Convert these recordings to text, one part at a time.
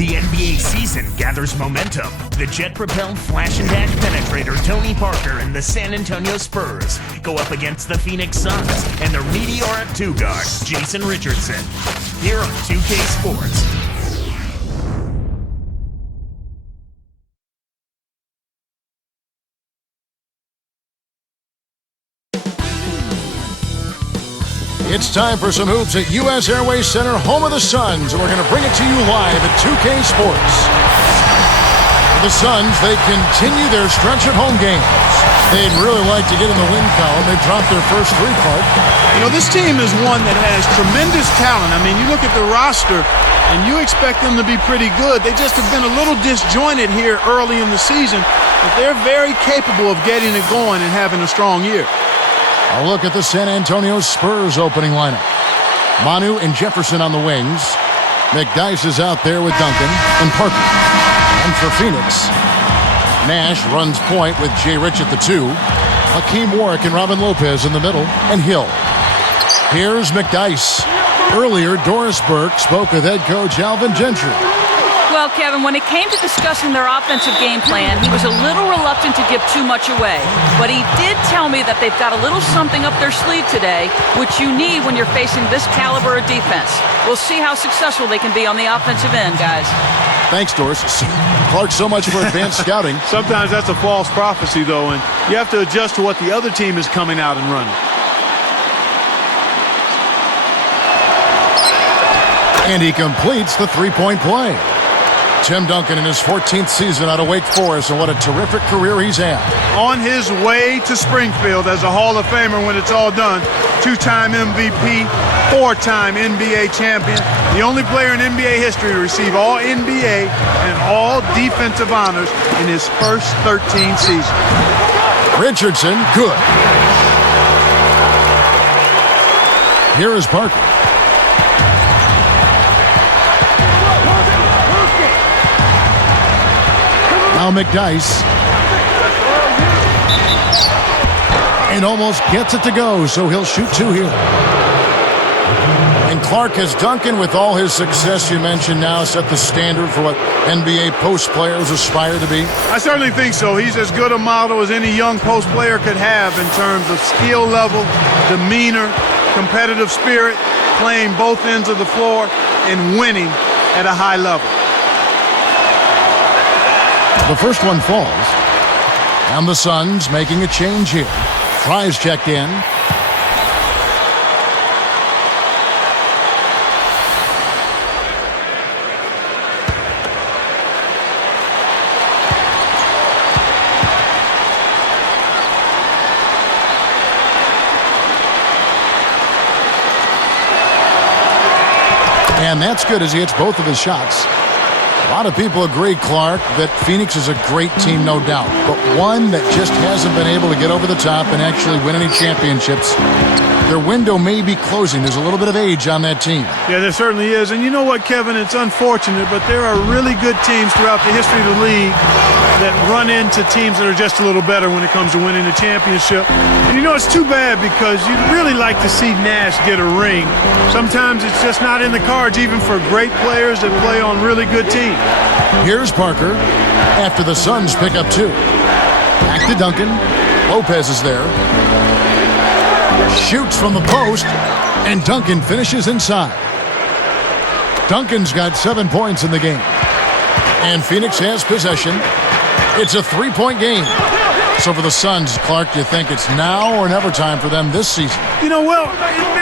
The NBA season gathers momentum. The jet-propelled flash and dash penetrator Tony Parker and the San Antonio Spurs go up against the Phoenix Suns and their meteoric two-guard, Jason Richardson. Here on 2K Sports. It's time for some hoops at U.S. Airways Center, home of the Suns, and we're going to bring it to you live at 2K Sports. For the Suns, they continue their stretch of home games. They'd really like to get in the win column. They dropped their first three-part. You know, this team is one that has tremendous talent. I mean, you look at the roster, and you expect them to be pretty good. They just have been a little disjointed here early in the season, but they're very capable of getting it going and having a strong year. A look at the San Antonio Spurs opening lineup. Manu and Jefferson on the wings. McDyess is out there with Duncan and Parker. And for Phoenix, Nash runs point with Jay Rich at the 2. Hakeem Warwick and Robin Lopez in the middle, and Hill. Here's McDyess. Earlier, Doris Burke spoke with head coach Alvin Gentry. Well, Kevin, when it came to discussing their offensive game plan, he was a little reluctant to give too much away. But he did tell me that they've got a little something up their sleeve today, which you need when you're facing this caliber of defense. We'll see how successful they can be on the offensive end, guys. Thanks, Doris. Clark, so much for advanced scouting. Sometimes that's a false prophecy, though, and you have to adjust to what the other team is coming out and running. And he completes the three-point play. Tim Duncan in his 14th season out of Wake Forest, and what a terrific career he's had. On his way to Springfield as a Hall of Famer when it's all done. Two-time MVP, four-time NBA champion. The only player in NBA history to receive all NBA and all defensive honors in his first 13 seasons. Richardson, good. Here is Parker. Now McDyess. And almost gets it to go, so he'll shoot two here. And Clark has Duncan, with all his success you mentioned, now set the standard for what NBA post players aspire to be? I certainly think so. He's as good a model as any young post player could have in terms of skill level, demeanor, competitive spirit, playing both ends of the floor, and winning at a high level. The first one falls. And the Suns making a change here. Fry's checked in. And that's good as he hits both of his shots. A lot of people agree, Clark, that Phoenix is a great team, no doubt, but one that just hasn't been able to get over the top and actually win any championships. Their window may be closing. There's a little bit of age on that team. Yeah, there certainly is. And you know what, Kevin? It's unfortunate, but there are really good teams throughout the history of the league that run into teams that are just a little better when it comes to winning a championship. And you know, it's too bad because you'd really like to see Nash get a ring. Sometimes it's just not in the cards, even for great players that play on really good teams. Here's Parker after the Suns pick up two. Back to Duncan. Lopez is there. Shoots from the post, and Duncan finishes inside. Duncan's got 7 points in the game. And Phoenix has possession. It's a three-point game. So for the Suns, Clark, do you think it's now or never time for them this season? You know, well,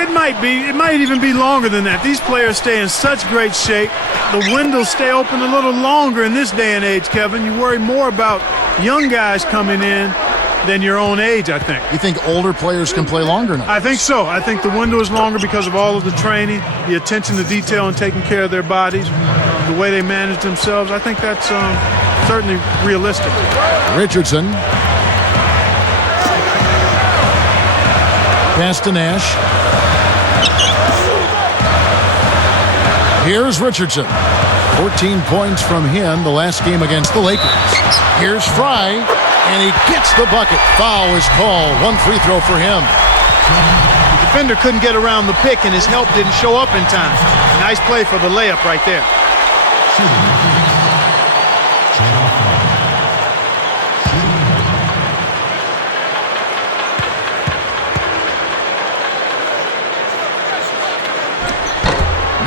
it might be. It might even be longer than that. These players stay in such great shape. The windows stay open a little longer in this day and age, Kevin. You worry more about young guys coming in than your own age, I think. You think older players can play longer now? I think so. I think the window is longer because of all of the training, the attention to detail and taking care of their bodies, the way they manage themselves. I think that's certainly realistic. Richardson. Pass to Nash. Here's Richardson. 14 points from him the last game against the Lakers. Here's Fry, and he gets the bucket. Foul is called. One free throw for him. The defender couldn't get around the pick, and his help didn't show up in time. Nice play for the layup right there.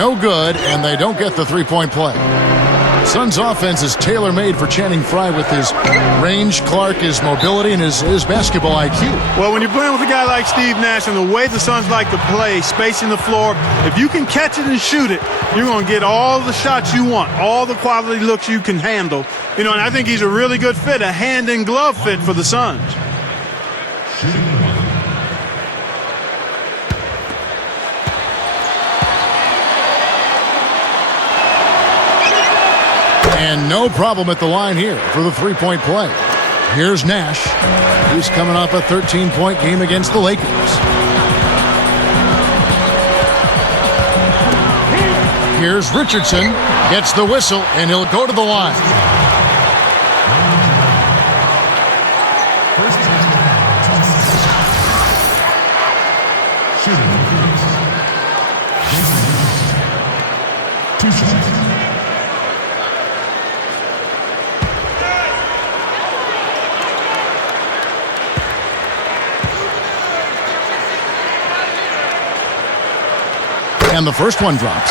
No good, and they don't get the three-point play. Suns offense is tailor-made for Channing Frye with his range, Clark, his mobility, and his basketball IQ. Well, when you're playing with a guy like Steve Nash and the way the Suns like to play, spacing the floor, if you can catch it and shoot it, you're going to get all the shots you want, all the quality looks you can handle. You know, and I think he's a really good fit, a hand-in-glove fit for the Suns. And no problem at the line here for the three-point play. Here's Nash. He's coming off a 13-point game against the Lakers. Here's Richardson. Gets the whistle, and he'll go to the line. And the first one drops.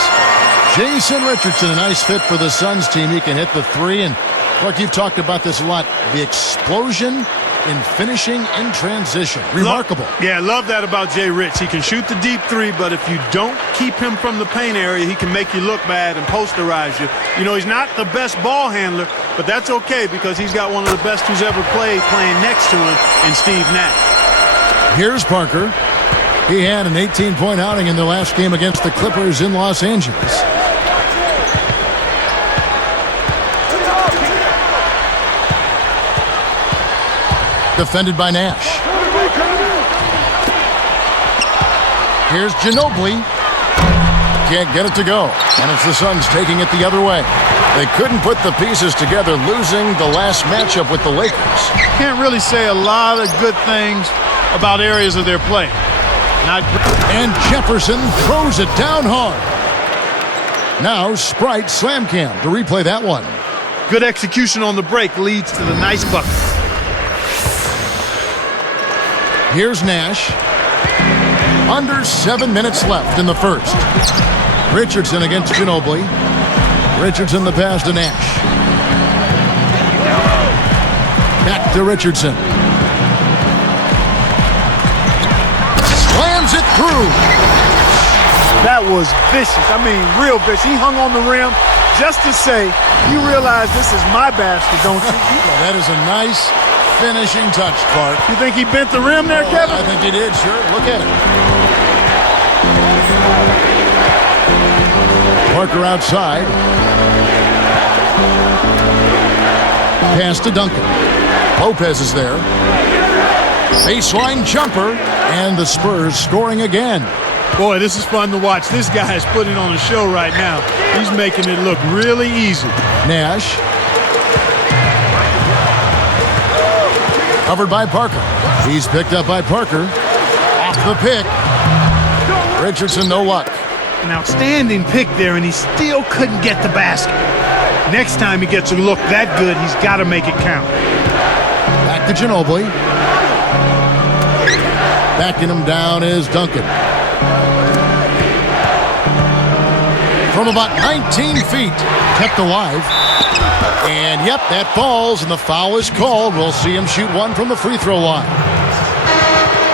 Jason Richardson, a nice fit for the Suns team. He can hit the three. And, Clark, you've talked about this a lot. The explosion in finishing in transition. Remarkable. Yeah, I love that about Jay Rich. He can shoot the deep three, but if you don't keep him from the paint area, he can make you look bad and posterize you. You know, he's not the best ball handler, but that's okay because he's got one of the best who's ever played playing next to him in Steve Nash. Here's Parker. He had an 18-point outing in their last game against the Clippers in Los Angeles. Defended by Nash. Here's Ginobili. Can't get it to go. And it's the Suns taking it the other way. They couldn't put the pieces together, losing the last matchup with the Lakers. Can't really say a lot of good things about areas of their play. And Jefferson throws it down hard. Now Sprite slam cam to replay that one. Good execution on the break leads to the nice bucket. Here's Nash. Under 7 minutes left in the first. Richardson against Ginobili. Richardson the pass to Nash. Back to Richardson. Slams it through. That was vicious. I mean, real vicious. He hung on the rim just to say, you realize this is my basket, don't you? Well, that is a nice finishing touch, Clark. You think he bent the rim there, Kevin? I think he did, sure. Look at it. Parker outside. Pass to Duncan. Lopez is there. Baseline jumper, and the Spurs scoring again. Boy, this is fun to watch. This guy is putting on a show right now. He's making it look really easy. Nash. Covered by Parker. He's picked up by Parker. Off the pick. Richardson, no luck. An outstanding pick there, and he still couldn't get the basket. Next time he gets a look that good, he's got to make it count. Back to Ginobili. Backing him down is Duncan. From about 19 feet, kept alive. And, yep, that falls, and the foul is called. We'll see him shoot one from the free throw line.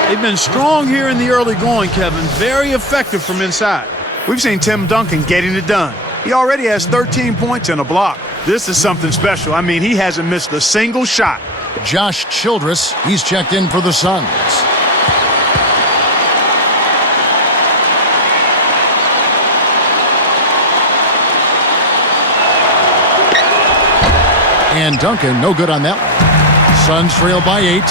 They've been strong here in the early going, Kevin. Very effective from inside. We've seen Tim Duncan getting it done. He already has 13 points and a block. This is something special. I mean, he hasn't missed a single shot. Josh Childress, he's checked in for the Suns. And Duncan, no good on that one. Suns trail by 8.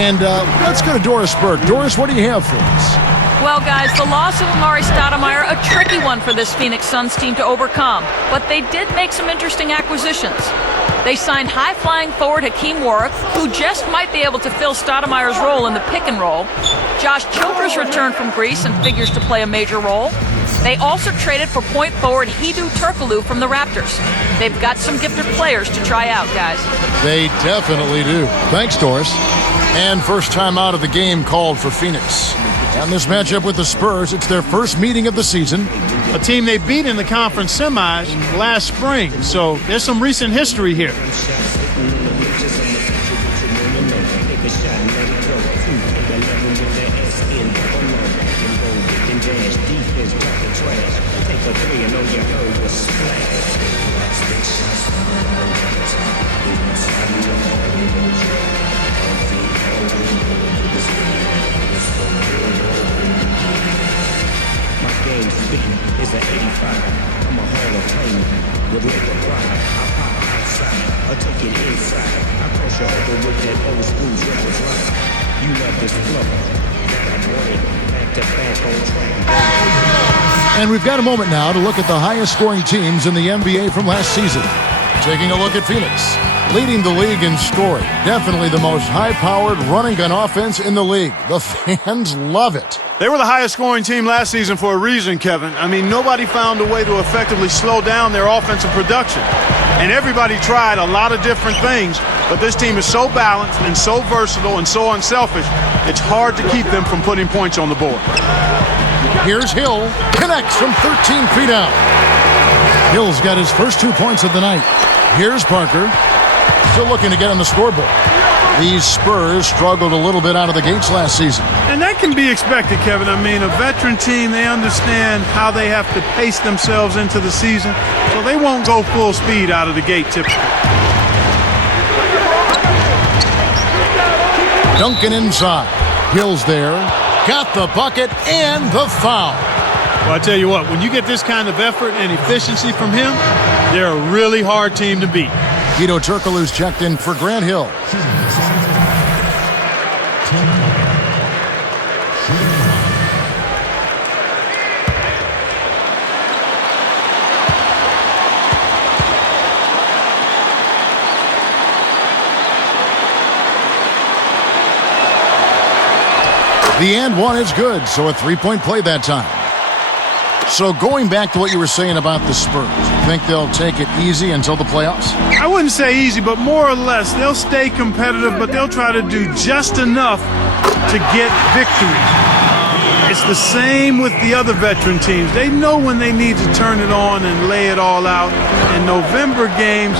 And let's go to Doris Burke. Doris, what do you have for us? Well, guys, the loss of Amari Stoudemire, a tricky one for this Phoenix Suns team to overcome. But they did make some interesting acquisitions. They signed high-flying forward Hakeem Warwick, who just might be able to fill Stoudemire's role in the pick and roll. Josh Childress returned from Greece and figures to play a major role. They also traded for point forward Hedo Turkoglu from the Raptors. They've got some gifted players to try out, guys. They definitely do. Thanks, Doris. And first time out of the game called for Phoenix. And this matchup with the Spurs, it's their first meeting of the season. a team they beat in the conference semis last spring. So there's some recent history here. Is an 85. I'm a Hall of Famer with liquor pride. I pop outside, I take it inside. I cross you over with that old school driver's ride. You love this flow that I bring back to back on track. And we've got a moment now to look at the highest scoring teams in the NBA from last season. Taking a look at Phoenix, leading the league in scoring. Definitely the most high-powered run-and-gun offense in the league. The fans love it. They were the highest scoring team last season for a reason, Kevin. I mean, nobody found a way to effectively slow down their offensive production. And everybody tried a lot of different things, but this team is so balanced and so versatile and so unselfish, it's hard to keep them from putting points on the board. Here's Hill, connects from 13 feet out. Hill's got his first 2 points of the night. Here's Parker, still looking to get on the scoreboard. These Spurs struggled a little bit out of the gates last season. And that can be expected, Kevin. I mean, a veteran team, they understand how they have to pace themselves into the season, so they won't go full speed out of the gate typically. Duncan inside. Hill's there. Got the bucket and the foul. Well, I tell you what, when you get this kind of effort and efficiency from him, they're a really hard team to beat. Guido Turkoglu's checked in for Grant Hill. The and one is good, so a three-point play that time. So going back to what you were saying about the Spurs, you think they'll take it easy until the playoffs? I wouldn't say easy, but more or less, they'll stay competitive, but they'll try to do just enough to get victories. It's the same with the other veteran teams. They know when they need to turn it on and lay it all out, and November games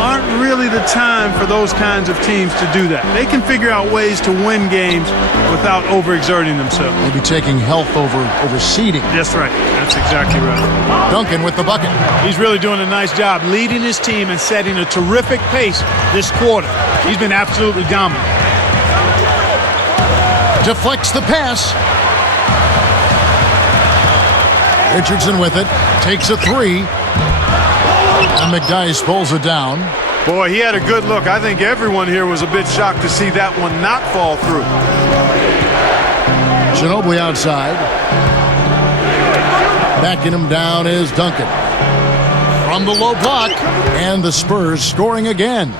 aren't really the time for those kinds of teams to do that. They can figure out ways to win games without overexerting themselves. Maybe taking health over seeding. That's right. That's exactly right. Duncan with the bucket. He's really doing a nice job leading his team and setting a terrific pace this quarter. He's been absolutely dominant. Deflects the pass. Richardson with it. Takes a three. And McDyess pulls it down. Boy, he had a good look. I think everyone here was a bit shocked to see that one not fall through. Ginobili outside. Backing him down is Duncan. From the low block. And the Spurs scoring again.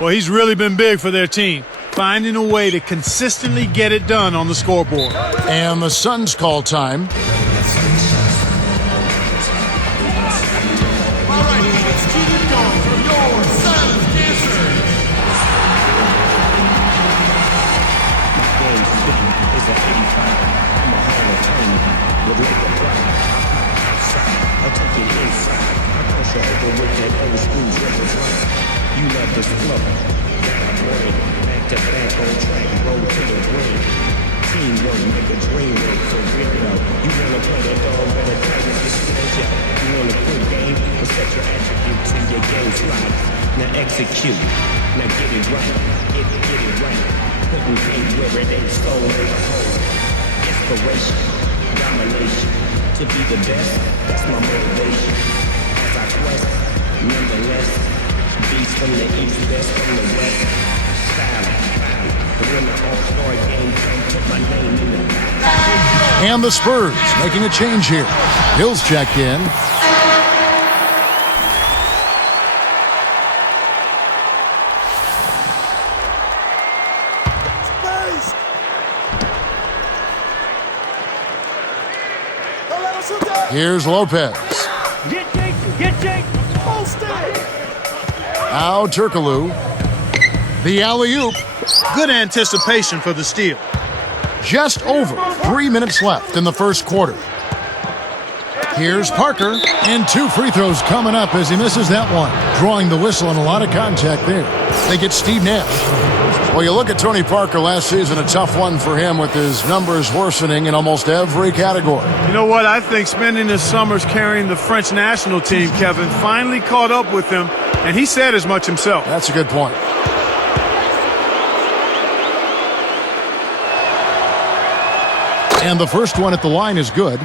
Well, he's really been big for their team, finding a way to consistently get it done on the scoreboard. And the Suns call time. You love this flow that I bring back to back on track, roll to the ring. Teamwork, make a dream work for real. You wanna play that dog, better tighten your skills, yo. You wanna quit game, or set your attributes in your game slide. Now execute, now get it right, get it right. Putting game where it ain't soul in the hole. Inspiration, domination, to be the best, that's my motivation. As I quest, nonetheless. Beats from the east, best from the west. Style, but when the all-star game comes, put my name in the back. And the Spurs making a change here. Hill's checked in. Here's Lopez. Get Jake. Now Turkoglu. The alley-oop. Good anticipation for the steal. Just over 3 minutes left in the first quarter. Here's Parker, and 2 free throws coming up as he misses that one. Drawing the whistle and a lot of contact there. They get Steve Nash. Well, you look at Tony Parker last season, a tough one for him with his numbers worsening in almost every category. You know what? I think spending his summers carrying the French national team, Kevin, finally caught up with him, and he said as much himself. That's a good point. And the first one at the line is good.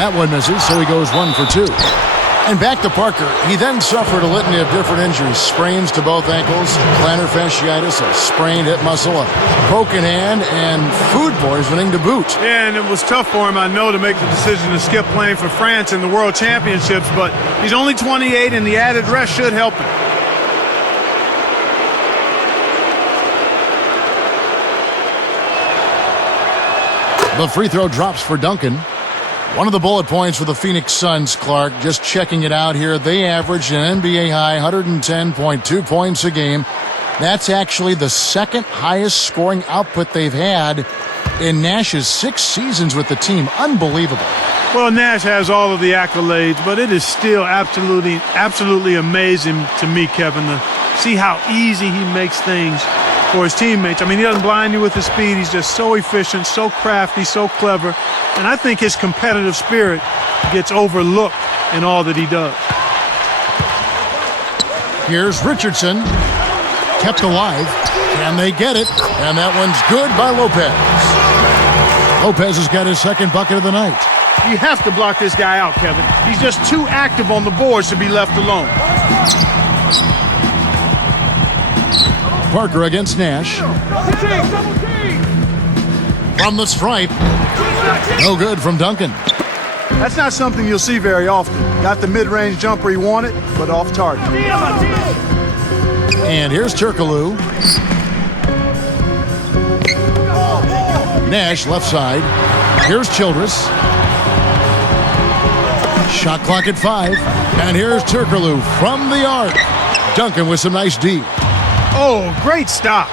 That one misses, so he goes 1 for 2. And back to Parker. He then suffered a litany of different injuries. Sprains to both ankles, plantar fasciitis, a sprained hip muscle, a broken hand, and food poisoning to boot. Yeah, and it was tough for him, I know, to make the decision to skip playing for France in the World Championships, but he's only 28, and the added rest should help him. The free throw drops for Duncan. One of the bullet points for the Phoenix Suns, Clark, just checking it out here, they averaged an NBA high 110.2 points a game. That's actually the second highest scoring output they've had in Nash's 6 seasons with the team. Unbelievable. Well, Nash has all of the accolades, but it is still absolutely amazing to me, Kevin, to see how easy he makes things for his teammates. I mean, he doesn't blind you with his speed. He's just so efficient, so crafty, so clever. And I think his competitive spirit gets overlooked in all that he does. Here's Richardson. Kept alive. Can they get it? And that one's good by Lopez. Lopez has got his second bucket of the night. You have to block this guy out, Kevin. He's just too active on the boards to be left alone. Parker against Nash. From the stripe. No good from Duncan. That's not something you'll see very often. Got the mid-range jumper he wanted, but off target. And here's Turkoglu. Nash left side. Here's Childress. Shot clock at 5. And here's Turkoglu from the arc. Duncan with some nice D. Oh, great stop.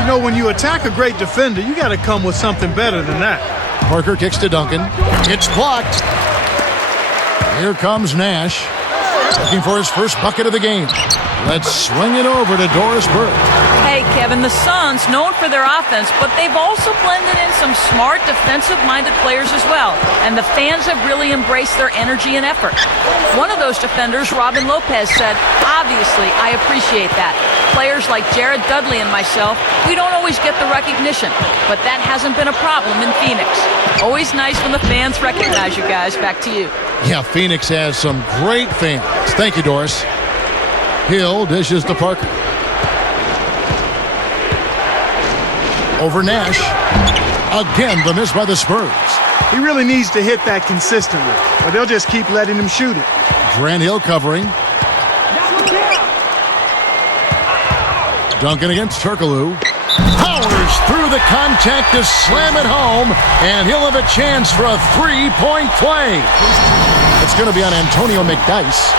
You know, when you attack a great defender, you got to come with something better than that. Parker kicks to Duncan. It's blocked. Here comes Nash. Looking for his first bucket of the game. Let's swing it over to Doris Burke. Hey, Kevin, the Suns, known for their offense, but they've also blended in some smart, defensive-minded players as well. And the fans have really embraced their energy and effort. One of those defenders, Robin Lopez, said, "Obviously, I appreciate that. Players like Jared Dudley and myself, we don't always get the recognition, but that hasn't been a problem in Phoenix. Always nice when the fans recognize you guys." Back to you. Yeah, Phoenix has some great fans. Thank you, Doris. Hill dishes to Parker. Over Nash. Again, the miss by the Spurs. He really needs to hit that consistently, or they'll just keep letting him shoot it. Grant Hill covering. Duncan against Turkoglu. Powers through the contact to slam it home, and he'll have a chance for a three-point play. It's going to be on Antonio McDyess.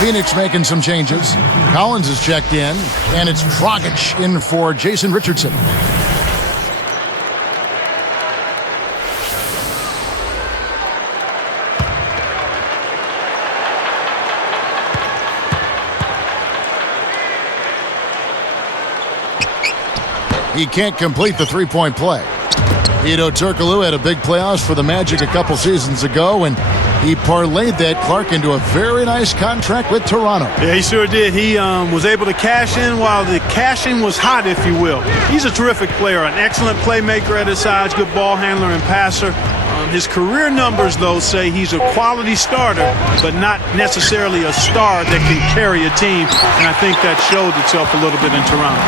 Phoenix making some changes. Collins is checked in, and it's Dragic in for Jason Richardson. He can't complete the three-point play. Hedo Turkoglu had a big playoffs for the Magic a couple seasons ago, and he parlayed that, Clark, into a very nice contract with Toronto. Yeah, he sure did. He was able to cash in while the cashing was hot, if you will. He's a terrific player, an excellent playmaker at his sides, good ball handler and passer. His career numbers, though, say he's a quality starter, but not necessarily a star that can carry a team, and I think that showed itself a little bit in Toronto.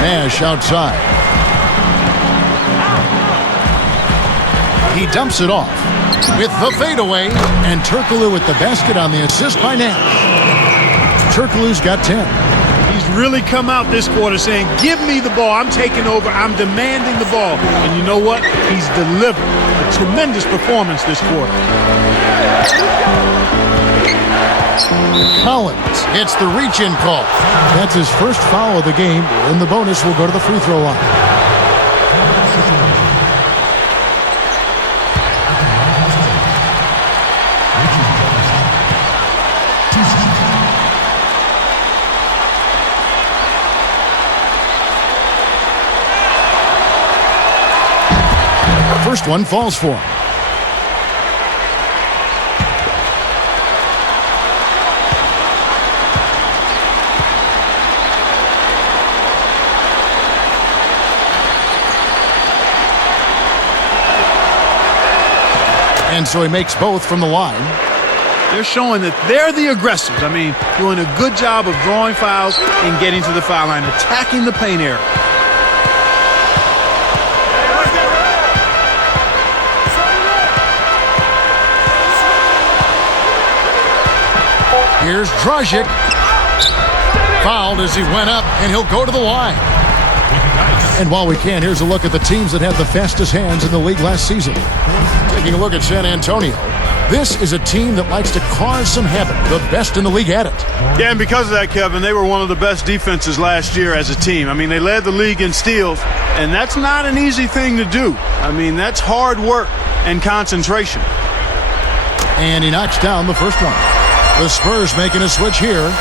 Nash outside. He dumps it off. with the fadeaway. And Turkoglu with the basket on the assist by Nash. Turkoglu's got 10. He's really come out this quarter saying, give me the ball. I'm taking over. I'm demanding the ball. And you know what? He's delivered a tremendous performance this quarter. Collins gets the reach-in call. That's his first foul of the game. In the bonus, will go to the free throw line. First one falls for him. And so he makes both from the line. They're showing that they're the aggressors. I mean, doing a good job of drawing fouls and getting to the foul line, attacking the paint area. Here's Dragic. Fouled as he went up, and he'll go to the line. And while we can, here's a look at the teams that had the fastest hands in the league last season. Taking a look at San Antonio. This is a team that likes to cause some havoc. The best in the league at it. Yeah, and because of that, Kevin, they were one of the best defenses last year as a team. I mean, they led the league in steals, and that's not an easy thing to do. I mean, that's hard work and concentration. And he knocks down the first one. The Spurs making a switch here.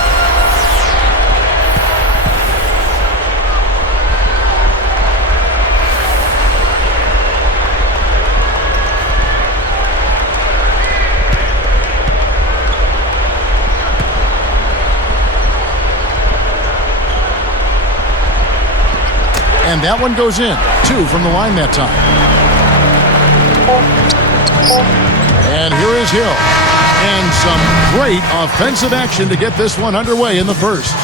And that one goes in. 2 from the line that time. And here is Hill. And some great offensive action to get this one underway in the first.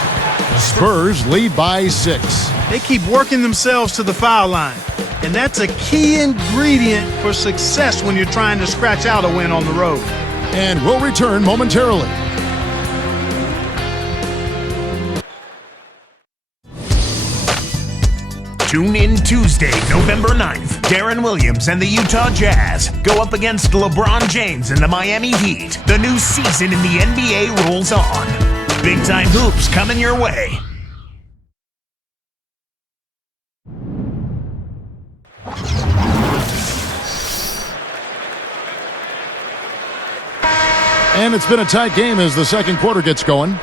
Spurs lead by 6. They keep working themselves to the foul line. And that's a key ingredient for success when you're trying to scratch out a win on the road. And we'll return momentarily. Tune in Tuesday, November 9th. Darren Williams and the Utah Jazz go up against LeBron James and the Miami Heat. The new season in the NBA rolls on. Big time hoops coming your way. And it's been a tight game as the second quarter gets going.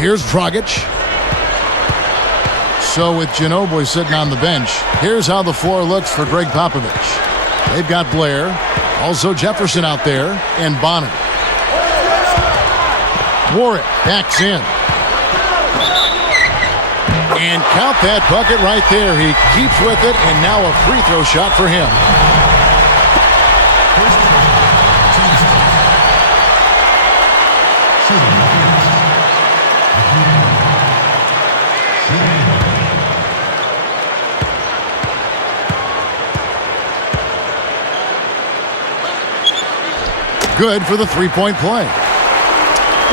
Here's Dragic. So with Ginobili sitting on the bench, here's how the floor looks for Greg Popovich. They've got Blair, also Jefferson out there, and Bonner. Warwick backs in. And count that bucket right there. He keeps with it, and now a free throw shot for him. Good for the three-point play.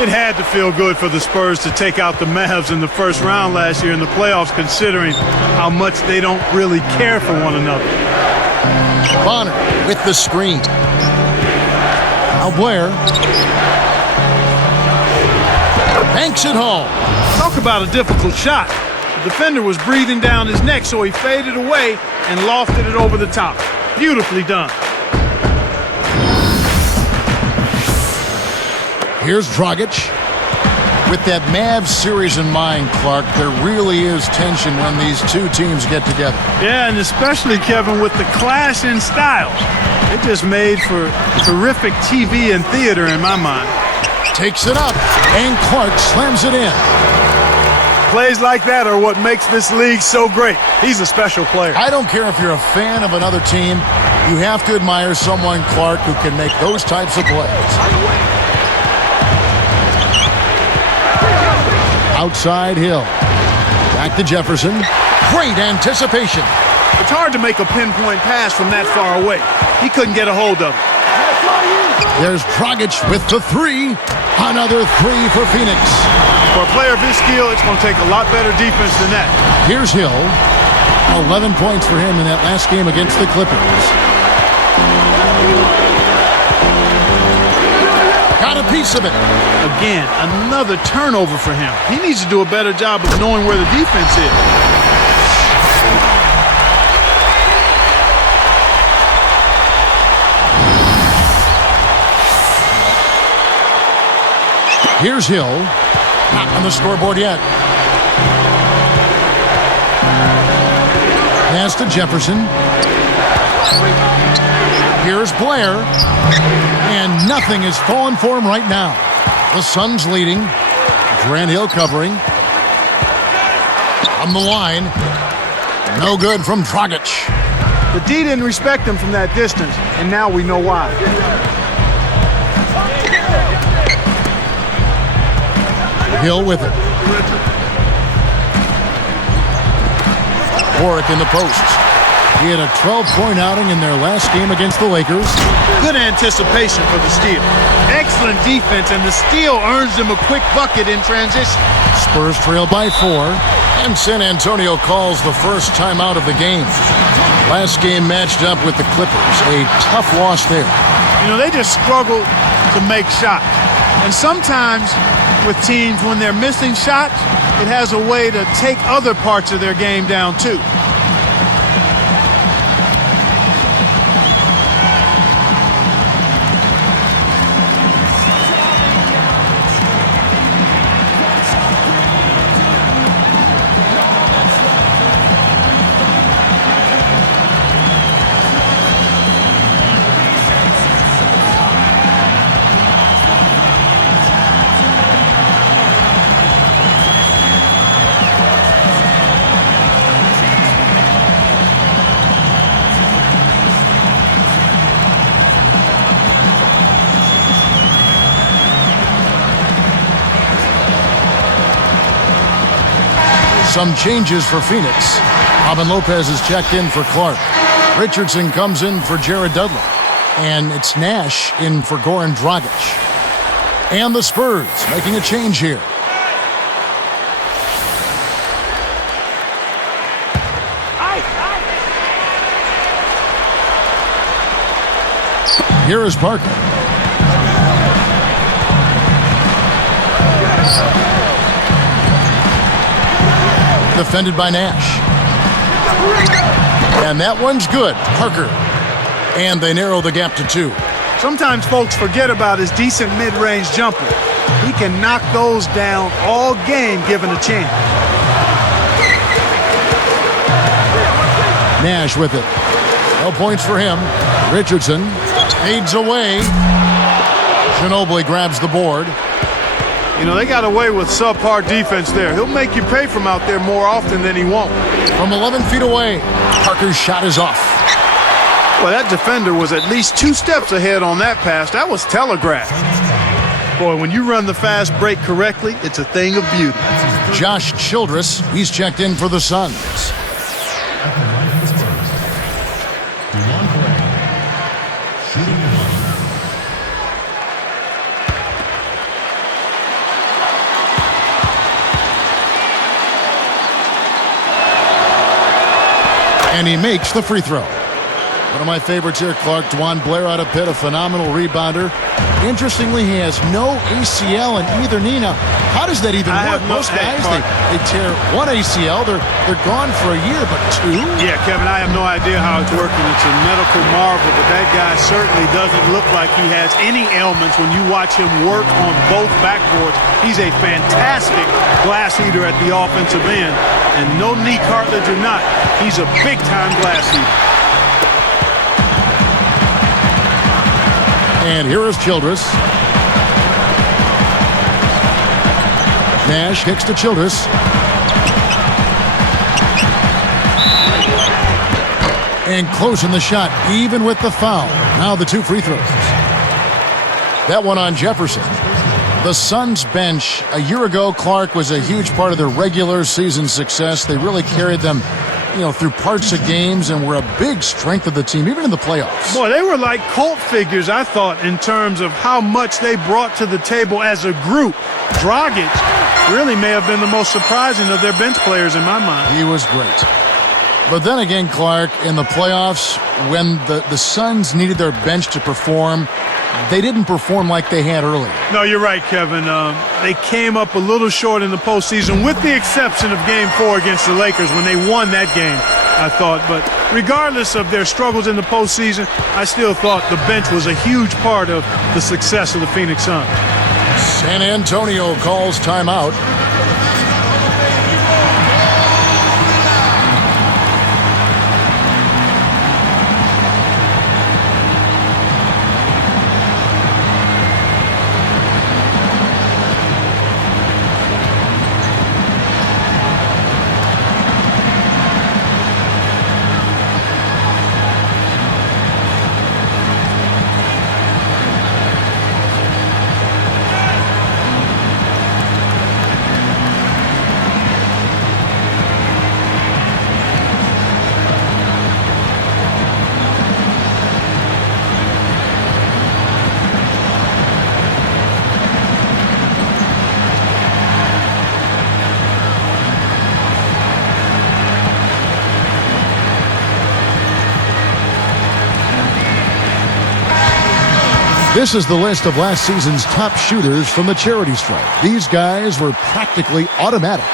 It had to feel good for the Spurs to take out the Mavs in the first round last year in the playoffs, considering how much they don't really care for one another. Bonner with the screen. Now Blair. Banks it home. Talk about a difficult shot. The defender was breathing down his neck, so he faded away and lofted it over the top. Beautifully done. Here's Dragic. With that Mavs series in mind, Clark, there really is tension when these two teams get together. Yeah, and especially, Kevin, with the clash in styles. It just made for terrific TV and theater in my mind. Takes it up, and Clark slams it in. Plays like that are what makes this league so great. He's a special player. I don't care if you're a fan of another team. You have to admire someone, Clark, who can make those types of plays. Out outside Hill. Back to Jefferson. Great anticipation. It's hard to make a pinpoint pass from that far away. He couldn't get a hold of it. There's Dragic with the three. Another three for Phoenix. For a player of his skill, it's going to take a lot better defense than that. Here's Hill. 11 points for him in that last game against the Clippers. Got a piece of it. Again, another turnover for him. He needs to do a better job of knowing where the defense is. Here's Hill. Not on the scoreboard yet. Pass to Jefferson. Here's Blair. And nothing is falling for him right now. The Suns leading. Grant Hill covering. On the line. No good from Dragic. The D didn't respect him from that distance, and now we know why. Hill with it. Warwick in the posts. He had a 12-point outing in their last game against the Lakers. Good anticipation for the steal. Excellent defense, and the steal earns them a quick bucket in transition. Spurs trail by 4, and San Antonio calls the first timeout of the game. Last game matched up with the Clippers. A tough loss there. You know, they just struggle to make shots. And sometimes with teams, when they're missing shots, it has a way to take other parts of their game down too. Some changes for Phoenix. Robin Lopez is checked in for Clark. Richardson comes in for Jared Dudley. And it's Nash in for Goran Dragic. And the Spurs making a change here. Here is Parker. Defended by Nash. And that one's good. Parker. And they narrow the gap to 2. Sometimes folks forget about his decent mid-range jumper. He can knock those down all game given a chance. Nash with it. No points for him. Richardson fades away. Ginobili grabs the board. You know, they got away with subpar defense there. He'll make you pay from out there more often than he won't. From 11 feet away, Parker's shot is off. Well, that defender was at least 2 steps ahead on that pass. That was telegraphed. Boy, when you run the fast break correctly, it's a thing of beauty. Josh Childress, he's checked in for the Suns. And he makes the free throw. One of my favorites here, Clark. Dwan Blair out of Pitt, a phenomenal rebounder. Interestingly, he has no ACL in either knee. Now, how does that even work? Most guys, they tear one ACL, they're gone for a year, but 2? Yeah, Kevin, I have no idea how it's working. It's a medical marvel, but that guy certainly doesn't look like he has any ailments when you watch him work on both backboards. He's a fantastic glass eater at the offensive end, and no knee cartilage or not, he's a big-time glass eater. And here is Childress. Nash kicks to Childress. And closing the shot, even with the foul. Now the 2 free throws. That one on Jefferson. The Suns bench, a year ago, Clark, was a huge part of their regular season success. They really carried them, through parts of games and were a big strength of the team, even in the playoffs. Boy, they were like cult figures, I thought, in terms of how much they brought to the table as a group. Dragic really may have been the most surprising of their bench players in my mind. He was great. But then again, Clark, in the playoffs, when the Suns needed their bench to perform, they didn't perform like they had earlier. No, you're right, Kevin. They came up a little short in the postseason, with the exception of Game 4 against the Lakers when they won that game, I thought. But regardless of their struggles in the postseason, I still thought the bench was a huge part of the success of the Phoenix Suns. San Antonio calls timeout. This is the list of last season's top shooters from the charity stripe. These guys were practically automatic.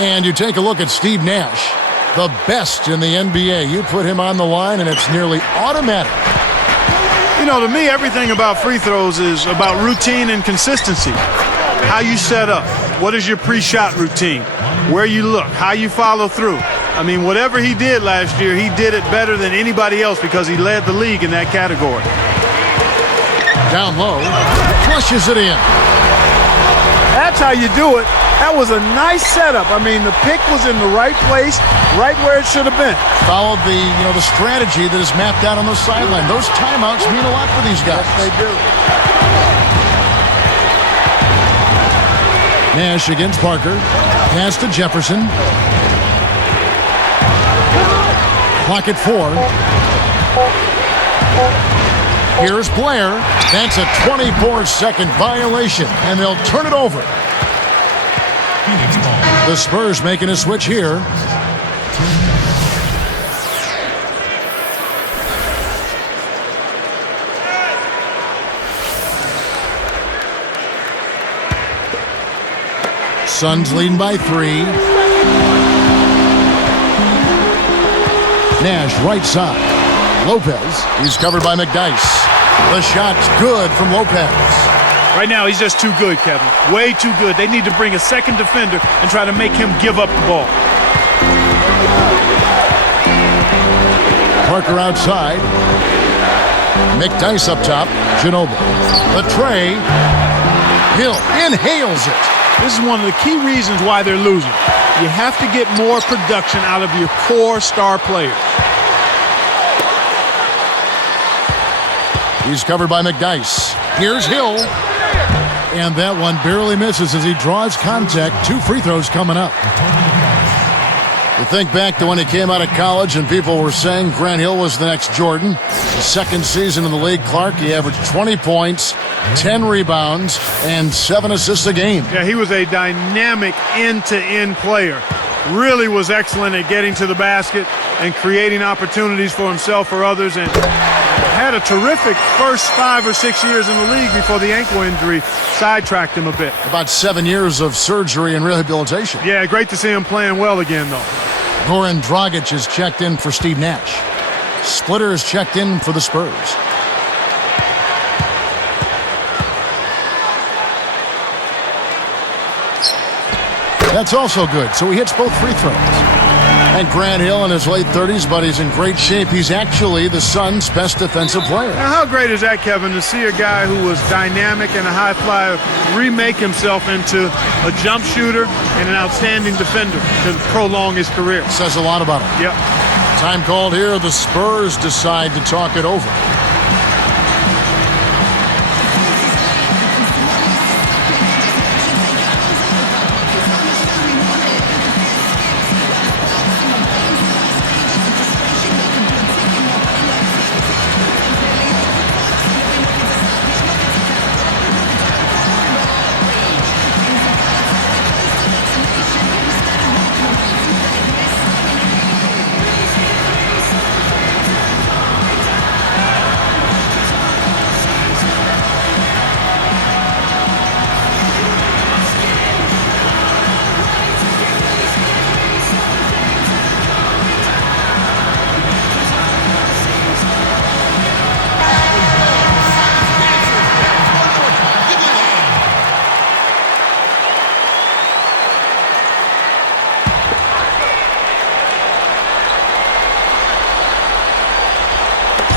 And you take a look at Steve Nash, the best in the NBA. You put him on the line, and it's nearly automatic. To me, everything about free throws is about routine and consistency. How you set up. What is your pre-shot routine? Where you look. How you follow through. I mean, whatever he did last year, he did it better than anybody else because he led the league in that category. Down low, flushes it in. That's how you do it. That was a nice setup. I mean, the pick was in the right place, right where it should have been. Followed the strategy that is mapped out on the sideline. Those timeouts mean a lot for these guys. Yes, they do. Nash against Parker. Pass to Jefferson. Clock at 4. Here's Blair. That's a 24-second violation, and they'll turn it over. The Spurs making a switch here. Suns leading by 3. Nash right side. Lopez, he's covered by McDyess. The shot's good from Lopez. Right now, he's just too good, Kevin. Way too good. They need to bring a second defender and try to make him give up the ball. Parker outside. McDyess up top. Ginobili. The tray. Hill inhales it. This is one of the key reasons why they're losing. You have to get more production out of your core star players. He's covered by McDyess. Here's Hill. And that one barely misses as he draws contact. 2 free throws coming up. You think back to when he came out of college and people were saying Grant Hill was the next Jordan. Second season in the league, Clark, he averaged 20 points, 10 rebounds, and 7 assists a game. Yeah, he was a dynamic end-to-end player. Really was excellent at getting to the basket and creating opportunities for himself or others, and had a terrific first 5 or 6 years in the league before the ankle injury sidetracked him a bit. About 7 years of surgery and rehabilitation. Yeah, great to see him playing well again, though. Goran Dragic is checked in for Steve Nash. Splitter is checked in for the Spurs. That's also good, so he hits both free throws. And Grant Hill in his late 30s, but he's in great shape. He's actually the Suns' best defensive player. Now, how great is that, Kevin, to see a guy who was dynamic and a high flyer remake himself into a jump shooter and an outstanding defender to prolong his career. Says a lot about him. Yep. Time called here. The Spurs decide to talk it over.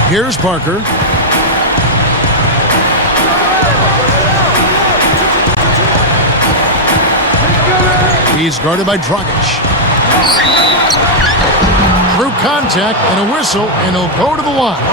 Here's Parker. He's guarded by Dragic. Through contact and a whistle, and he'll go to the line.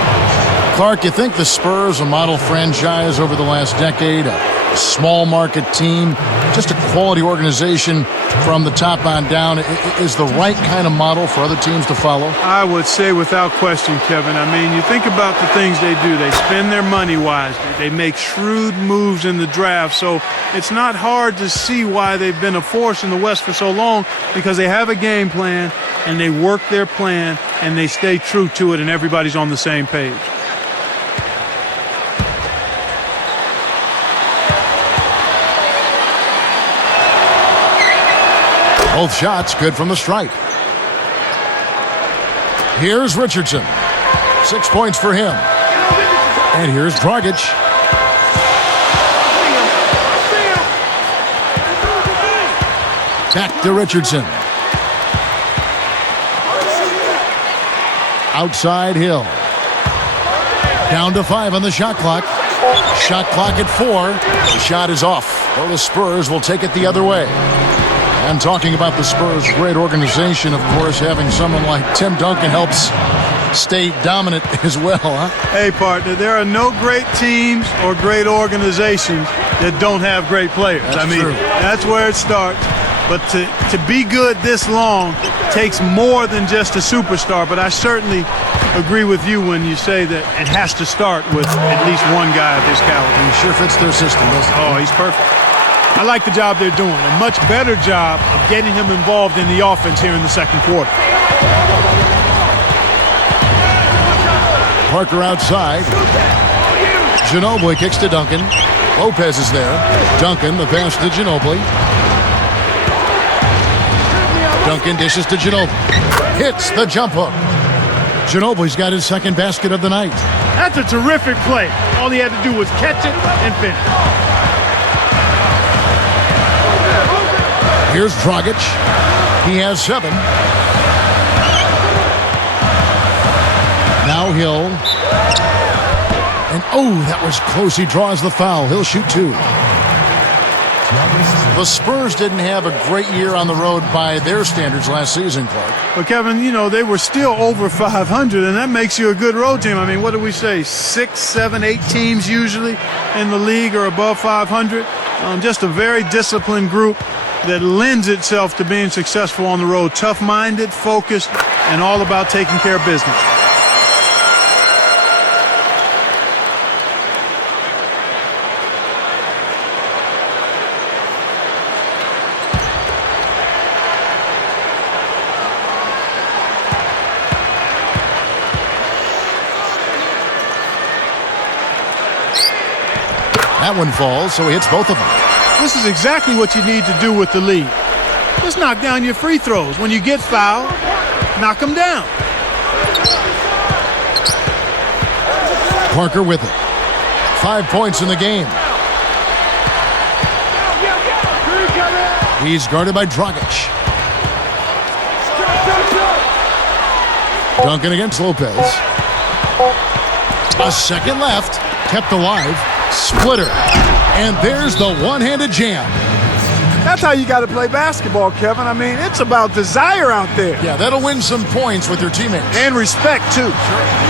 Clark, you think the Spurs, a model franchise over the last decade, a small market team, just a quality organization from the top on down, is the right kind of model for other teams to follow? I would say without question, Kevin. I mean, you think about the things they do. They spend their money wisely. They make shrewd moves in the draft. So it's not hard to see why they've been a force in the West for so long, because they have a game plan and they work their plan and they stay true to it, and everybody's on the same page. Both shots good from the stripe. Here's Richardson. 6 points for him. And here's Dragic. Back to Richardson. Outside Hill. Down to 5 on the shot clock. Shot clock at 4. The shot is off. Well, the Spurs will take it the other way. And talking about the Spurs, great organization, of course, having someone like Tim Duncan helps stay dominant as well, huh? Hey, partner, there are no great teams or great organizations that don't have great players. True. That's where it starts. But to be good this long takes more than just a superstar. But I certainly agree with you when you say that it has to start with at least one guy of his caliber. He sure fits their system, doesn't he? Oh, he's perfect. I like the job they're doing. A much better job of getting him involved in the offense here in the second quarter. Parker outside. Ginobili kicks to Duncan. Lopez is there. Duncan, the pass to Ginobili. Duncan dishes to Ginobili. Hits the jump hook. Ginobili's got his second basket of the night. That's a terrific play. All he had to do was catch it and finish. Here's Dragic. He has 7. Now Hill. And that was close. He draws the foul. He'll shoot 2. The Spurs didn't have a great year on the road by their standards last season, Clark. But, Kevin, they were still over 500, and that makes you a good road team. I mean, what do we say? 6, 7, 8 teams usually in the league are above 500. Just a very disciplined group that lends itself to being successful on the road. Tough-minded, focused, and all about taking care of business. That one falls, so he hits both of them. This is exactly what you need to do with the lead. Just knock down your free throws. When you get fouled, knock them down. Parker with it. 5 points in the game. He's guarded by Dragic. Duncan against Lopez. A second left. Kept alive. Splitter. And there's the one-handed jam. That's how you got to play basketball, Kevin. I mean, it's about desire out there. Yeah, that'll win some points with your teammates. And respect, too. Sure.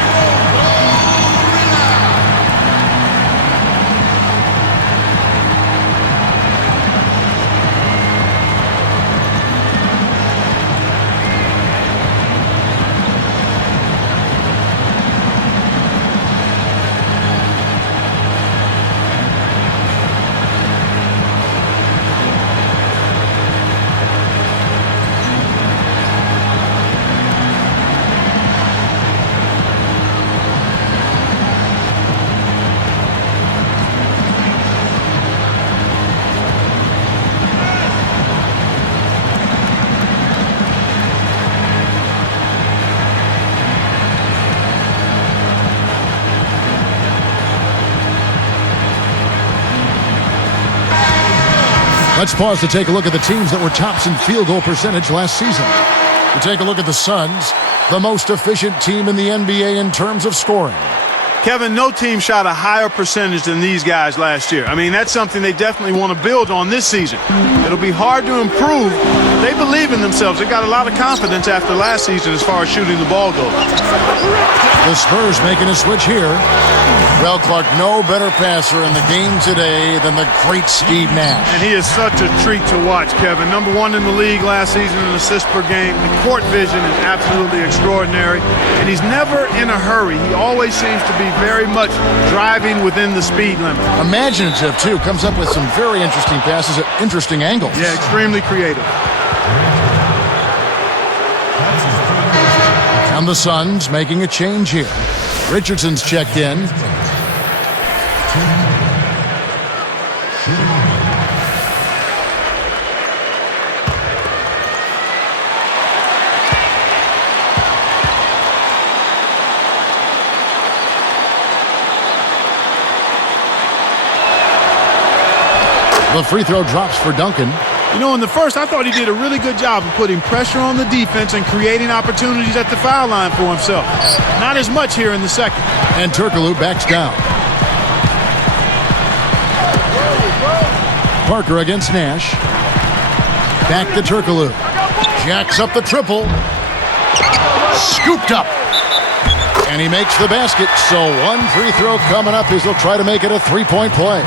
Let's pause to take a look at the teams that were tops in field goal percentage last season. You take a look at the Suns, the most efficient team in the NBA in terms of scoring. Kevin, no team shot a higher percentage than these guys last year. I mean, that's something they definitely want to build on this season. It'll be hard to improve. They believe in themselves. They got a lot of confidence after last season as far as shooting the ball goes. The Spurs making a switch here. Well, Clark, no better passer in the game today than the great Steve Nash. And he is such a treat to watch, Kevin. Number 1 in the league last season in assists per game. The court vision is absolutely extraordinary. And he's never in a hurry. He always seems to be very much driving within the speed limit. Imaginative, too. Comes up with some very interesting passes at interesting angles. Yeah, extremely creative. And the Suns making a change here. Richardson's checked in. The free throw drops for Duncan. You know, in the first, I thought he did a really good job of putting pressure on the defense and creating opportunities at the foul line for himself. Not as much here in the second. And Turkoglu backs down. Parker against Nash. Back to Turkoglu. Jacks up the triple. Scooped up. And he makes the basket. So one free throw coming up as he'll try to make it a three-point play.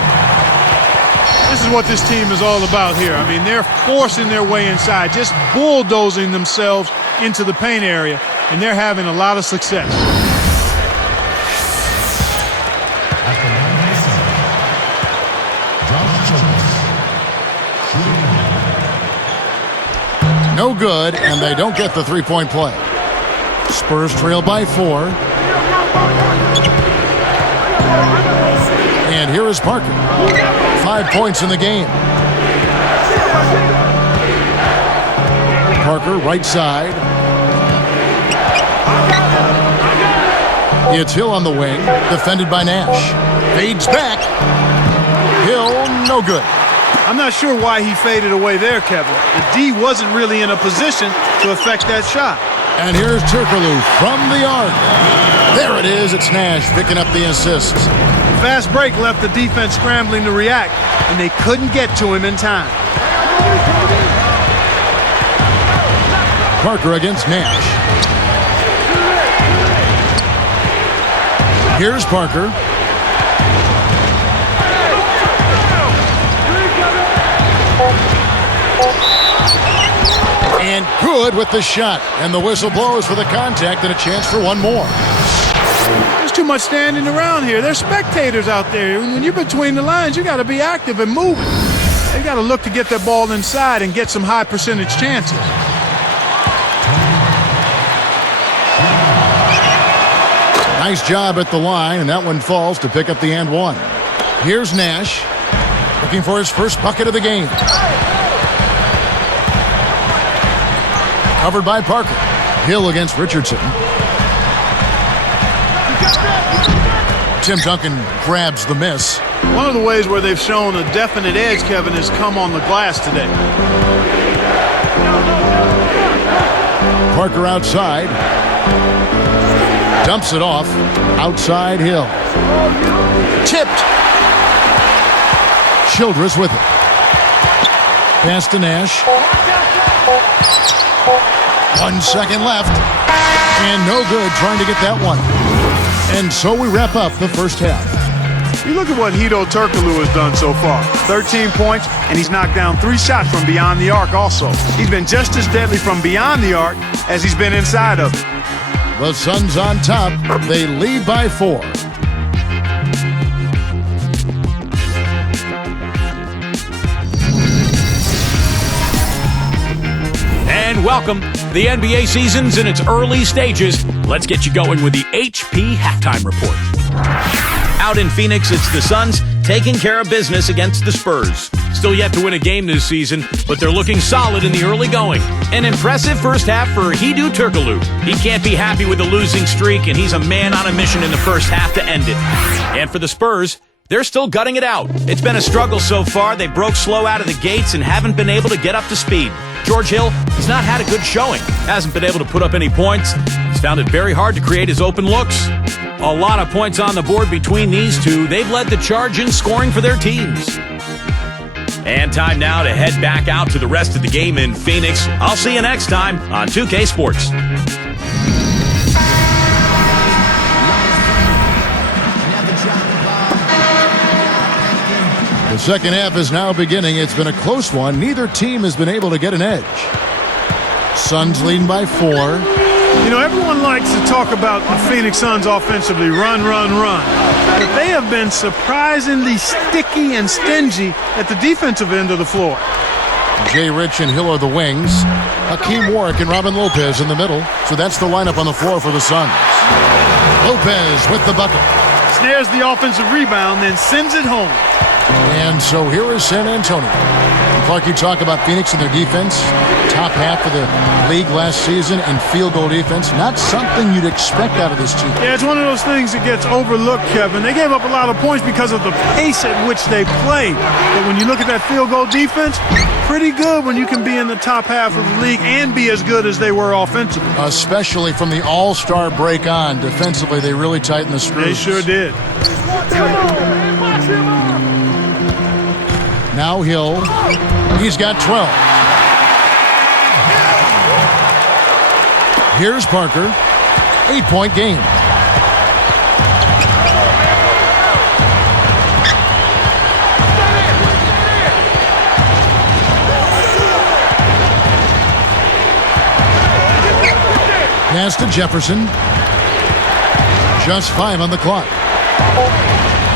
This is what this team is all about here. I mean, they're forcing their way inside, just bulldozing themselves into the paint area, and they're having a lot of success. No good, and they don't get the three-point play. Spurs trail by 4. And here is Parker. 5 points in the game. Parker, right side. It's Hill on the wing, defended by Nash. Fades back. Hill, no good. I'm not sure why he faded away there, Kevin. The D wasn't really in a position to affect that shot. And here's Turkoglu from the arc. There it is. It's Nash picking up the assists. Fast break left the defense scrambling to react, and they couldn't get to him in time. Parker against Nash. Here's Parker. And good with the shot. And the whistle blows for the contact and a chance for one more. There's too much standing around here. There's spectators out there. When you're between the lines, you got to be active and moving. They got to look to get that ball inside and get some high percentage chances. Nice job at the line, and that one falls to pick up the and one. Here's Nash, looking for his first bucket of the game. Covered by Parker. Hill against Richardson. Tim Duncan grabs the miss. One of the ways where they've shown a definite edge, Kevin, has come on the glass today. Parker outside. Dumps it off. Outside Hill. Tipped. Childress with it. Pass to Nash. 1 second left. And no good trying to get that one. And so we wrap up the first half. You look at what Hedo Turkoglu has done so far. 13 points, and he's knocked down 3 shots from beyond the arc also. He's been just as deadly from beyond the arc as he's been inside of it. The Suns on top. They lead by 4. And welcome. The NBA season's in its early stages. Let's get you going with the HP Halftime Report. Out in Phoenix, it's the Suns taking care of business against the Spurs. Still yet to win a game this season, but they're looking solid in the early going. An impressive first half for Hedo Turkoglu. He can't be happy with the losing streak, and he's a man on a mission in the first half to end it. And for the Spurs, they're still gutting it out. It's been a struggle so far. They broke slow out of the gates and haven't been able to get up to speed. George Hill has not had a good showing. Hasn't been able to put up any points. He's found it very hard to create his open looks. A lot of points on the board between these two. They've led the charge in scoring for their teams. And time now to head back out to the rest of the game in Phoenix. I'll see you next time on 2K Sports. The second half is now beginning. It's been a close one. Neither team has been able to get an edge. Suns leading by 4. You know, everyone likes to talk about the Phoenix Suns offensively, run. But they have been surprisingly sticky and stingy at the defensive end of the floor. Jay Rich and Hill are the wings. Hakeem Warwick and Robin Lopez in the middle. So that's the lineup on the floor for the Suns. Lopez with the bucket. Snares the offensive rebound, then sends it home. And so here is San Antonio. Clark, you talk about Phoenix and their defense. Top half of the league last season in field goal defense. Not something you'd expect out of this team. Yeah, it's one of those things that gets overlooked, Kevin. They gave up a lot of points because of the pace at which they played. But when you look at that field goal defense, pretty good when you can be in the top half of the league and be as good as they were offensively. Especially from the all-star break on. Defensively, they really tightened the screws. They sure did. Now Hill. He's got 12. Here's Parker. 8-point game. Pass to Jefferson. Just 5 on the clock.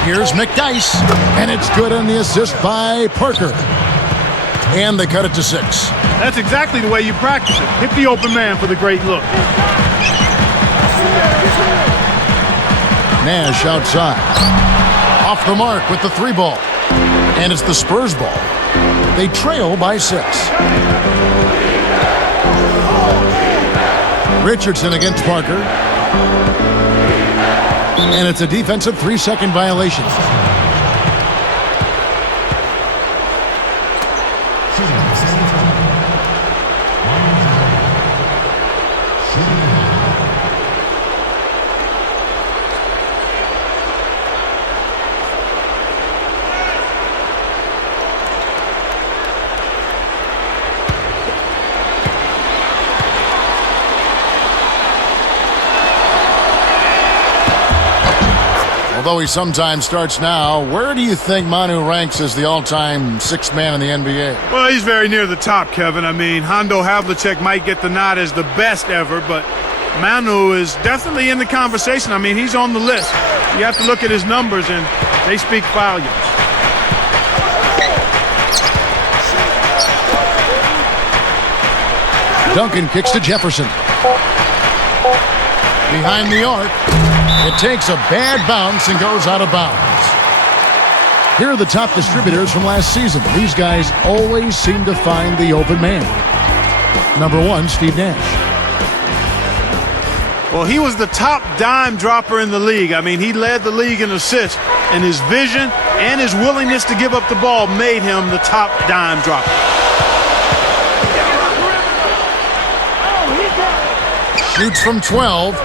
Here's McDyess, and it's good on the assist by Parker. And they cut it to 6. That's exactly the way you practice it. Hit the open man for the great look. Nash outside. Off the mark with the 3 ball. And it's the Spurs ball. They trail by 6. Richardson against Parker. And it's a defensive 3-second violation. Although he sometimes starts now, where do you think Manu ranks as the all-time 6th man in the NBA? Well, he's very near the top, Kevin. I mean, Hondo Havlicek might get the nod as the best ever, but Manu is definitely in the conversation. I mean, he's on the list. You have to look at his numbers, and they speak volumes. Duncan kicks to Jefferson. Behind the arc. It takes a bad bounce and goes out of bounds. Here are the top distributors from last season. These guys always seem to find the open man. Number 1, Steve Nash. Well, he was the top dime dropper in the league. I mean, he led the league in assists, and his vision and his willingness to give up the ball made him the top dime dropper. Shoots from 12.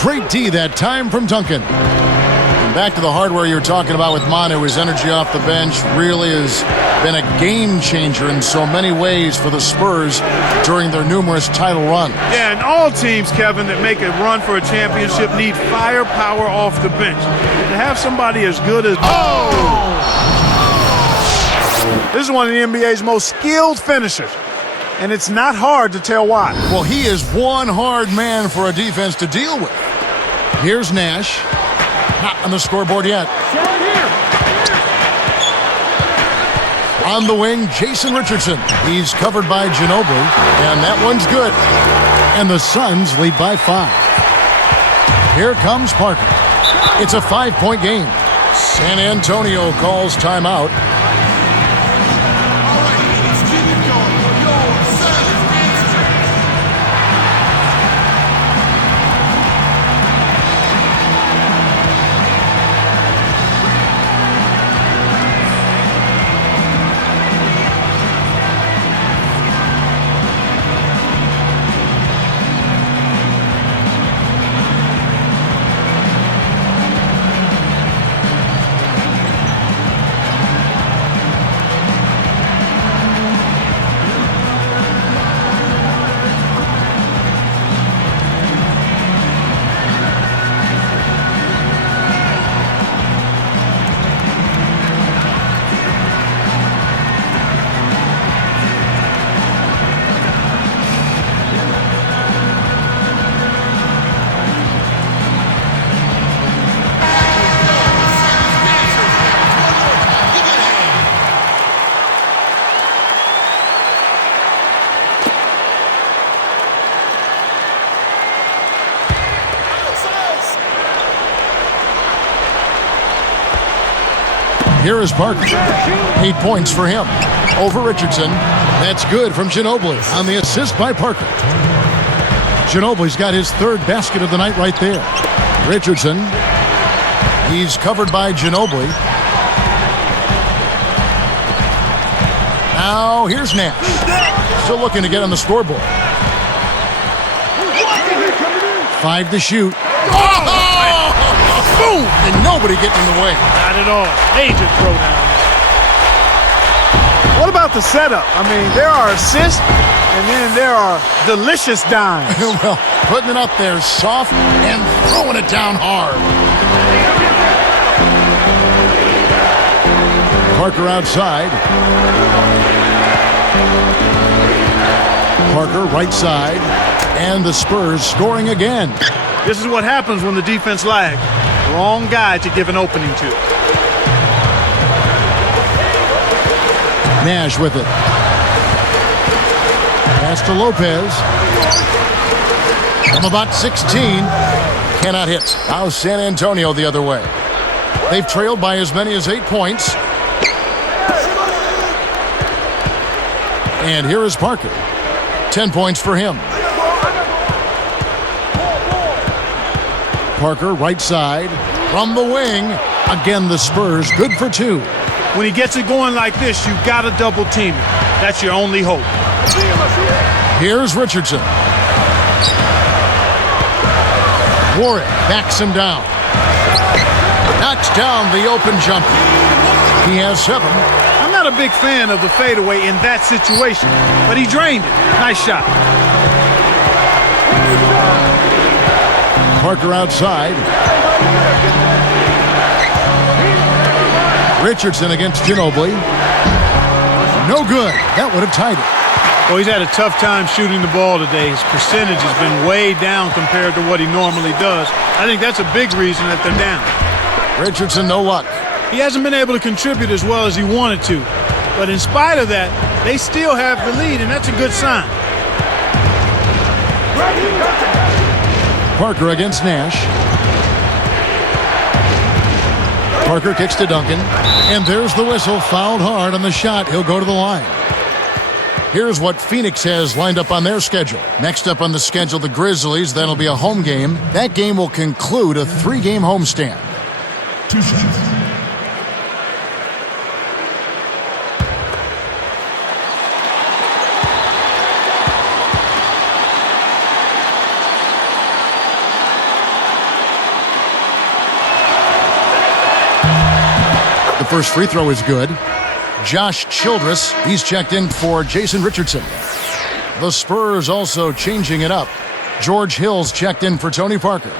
Great D that time from Duncan. And back to the hardware you were talking about with Manu. His energy off the bench really has been a game changer in so many ways for the Spurs during their numerous title runs. Yeah, and all teams, Kevin, that make a run for a championship need firepower off the bench. To have somebody as good as... This is one of the NBA's most skilled finishers. And it's not hard to tell why. Well, he is one hard man for a defense to deal with. Here's Nash. Not on the scoreboard yet. On the wing, Jason Richardson. He's covered by Ginobili, and that one's good. And the Suns lead by 5. Here comes Parker. It's a 5-point game. San Antonio calls timeout. Here is Parker. 8 points for him. Over Richardson. That's good from Ginobili on the assist by Parker. Ginobili's got his third basket of the night right there. Richardson. He's covered by Ginobili. Now here's Nash. Still looking to get on the scoreboard. 5 to shoot. Oh! Boom! And nobody getting in the way. Not at all. Major throwdown. What about the setup? I mean, there are assists, and then there are delicious dimes. Well, putting it up there soft and throwing it down hard. Parker outside. Parker right side. And the Spurs scoring again. This is what happens when the defense lags. Wrong guy to give an opening to. Nash with it. Pass to Lopez. From about 16. Cannot hit. Now San Antonio the other way. They've trailed by as many as 8 points. And here is Parker. 10 points for him. Parker right side. From the wing. Again, the Spurs good for 2. When he gets it going like this, you've got to double team him. That's your only hope. Here's Richardson. Warren backs him down. Knocks down the open jumper. He has 7. I'm not a big fan of the fadeaway in that situation, but he drained it. Nice shot. Parker outside. Richardson against Ginobili. No good. That would have tied it. Well, he's had a tough time shooting the ball today. His percentage has been way down compared to what he normally does. I think that's a big reason that they're down. Richardson, no luck. He hasn't been able to contribute as well as he wanted to. But in spite of that, they still have the lead, and that's a good sign. Parker against Nash. Parker kicks to Duncan. And there's the whistle. Fouled hard on the shot. He'll go to the line. Here's what Phoenix has lined up on their schedule. Next up on the schedule, the Grizzlies. That'll be a home game. That game will conclude a 3-game homestand. 2 shots. The first free throw is good. Josh Childress, he's checked in for Jason Richardson. The Spurs also changing it up. George Hill's checked in for Tony Parker.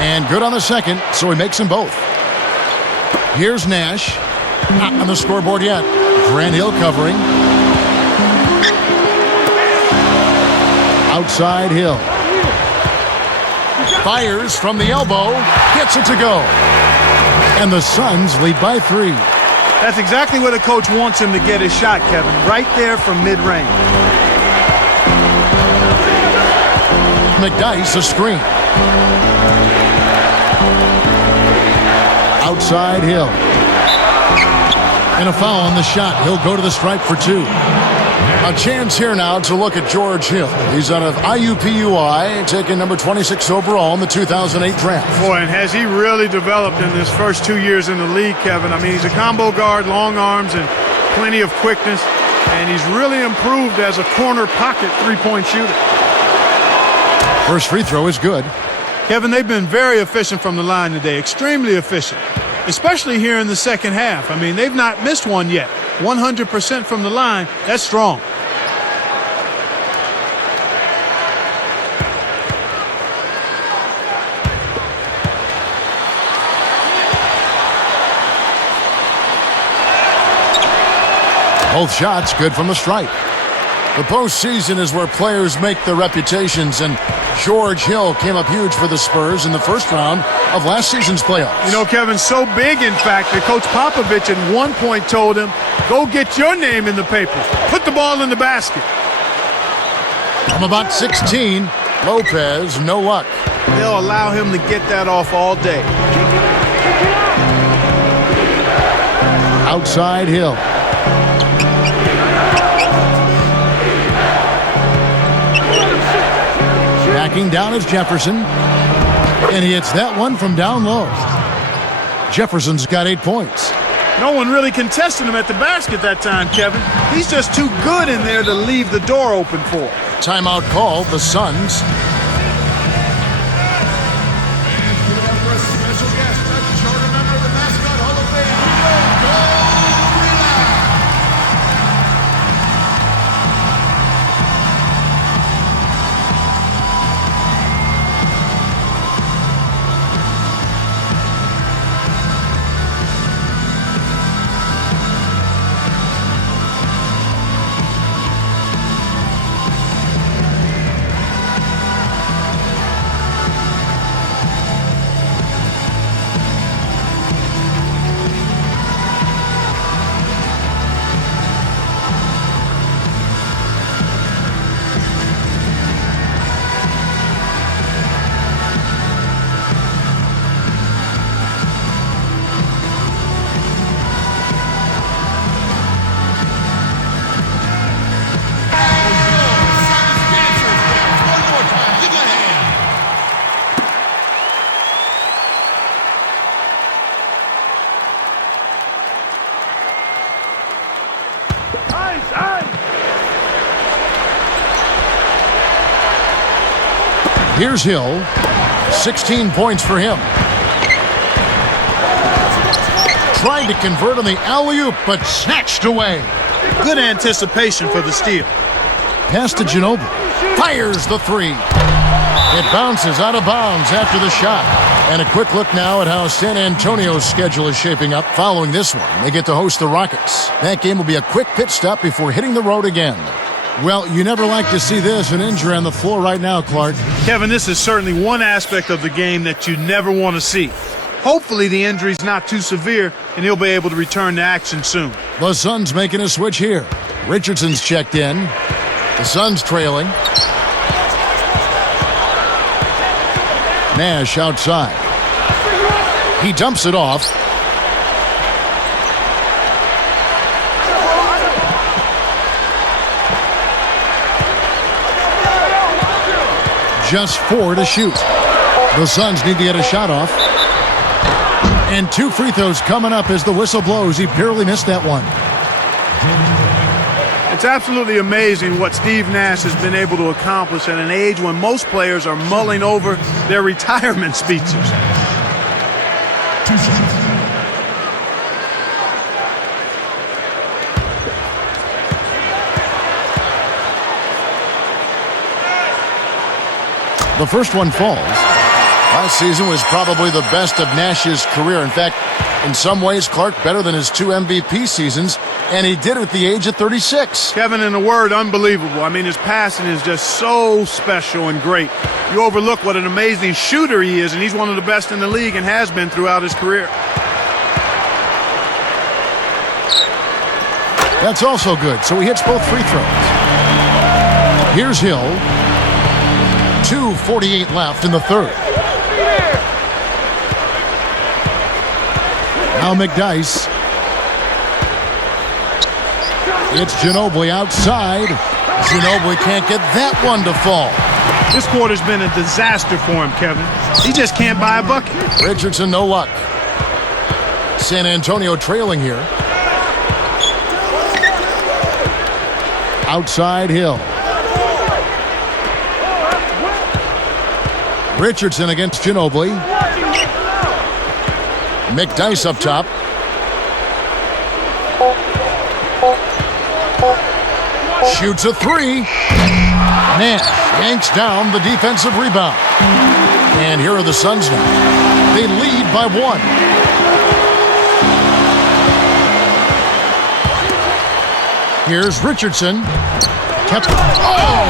And good on the second, so he makes them both. Here's Nash. Not on the scoreboard yet. Grant Hill covering. Outside Hill. Fires from the elbow. Gets it to go. And the Suns lead by 3. That's exactly what a coach wants him to get his shot, Kevin. Right there from mid-range. McDyess a screen. Outside Hill. And a foul on the shot. He'll go to the stripe for 2. A chance here now to look at George Hill. He's out of IUPUI, taking number 26 overall in the 2008 draft. Boy, and has he really developed in his first 2 years in the league, Kevin? I mean, he's a combo guard, long arms, and plenty of quickness. And he's really improved as a corner pocket three-point shooter. First free throw is good. Kevin, they've been very efficient from the line today, extremely efficient, especially here in the second half. I mean, they've not missed one yet. 100% from the line, that's strong. Both shots good from the stripe. The postseason is where players make their reputations, and George Hill came up huge for the Spurs in the first round of last season's playoffs. You know, Kevin, so big, in fact, that Coach Popovich at one point told him, go get your name in the papers. Put the ball in the basket. From about 16, Lopez, no luck. They'll allow him to get that off all day. Outside Hill. Backing down is Jefferson. And he hits that one from down low. Jefferson's got 8 points. No one really contested him at the basket that time, Kevin. He's just too good in there to leave the door open for. Timeout called, the Suns. Here's Hill. 16 points for him. Trying to convert on the alley-oop, but snatched away. Good anticipation for the steal. Pass to Ginobili. Fires the three. It bounces out of bounds after the shot. And a quick look now at how San Antonio's schedule is shaping up. Following this one, they get to host the Rockets. That game will be a quick pit stop before hitting the road again. Well, you never like to see this, an injury on the floor right now, Clark. Kevin, this is certainly one aspect of the game that you never want to see. Hopefully the injury's not too severe and he'll be able to return to action soon. The Suns making a switch here. Richardson's checked in. The Suns trailing. Nash outside. He dumps it off. Just 4 to shoot. The Suns need to get a shot off. And 2 free throws coming up as the whistle blows. He barely missed that one. It's absolutely amazing what Steve Nash has been able to accomplish at an age when most players are mulling over their retirement speeches. 2 shots. The first one falls. Last season was probably the best of Nash's career. In fact, in some ways, Clark better than his 2 MVP seasons, and he did it at the age of 36. Kevin, in a word, unbelievable. I mean, his passing is just so special and great. You overlook what an amazing shooter he is, and he's one of the best in the league and has been throughout his career. That's also good, so he hits both free throws. Here's Hill. 2:48 left in the third. Now McDyess. It's Ginobili outside. Ginobili can't get that one to fall. This quarter's been a disaster for him, Kevin. He just can't buy a bucket. Richardson, no luck. San Antonio trailing here. Outside Hill. Richardson against Ginobili. McDyess up top. Shoots a 3. Nash yanks down the defensive rebound. And here are the Suns now. They lead by 1. Here's Richardson. kept it. Oh!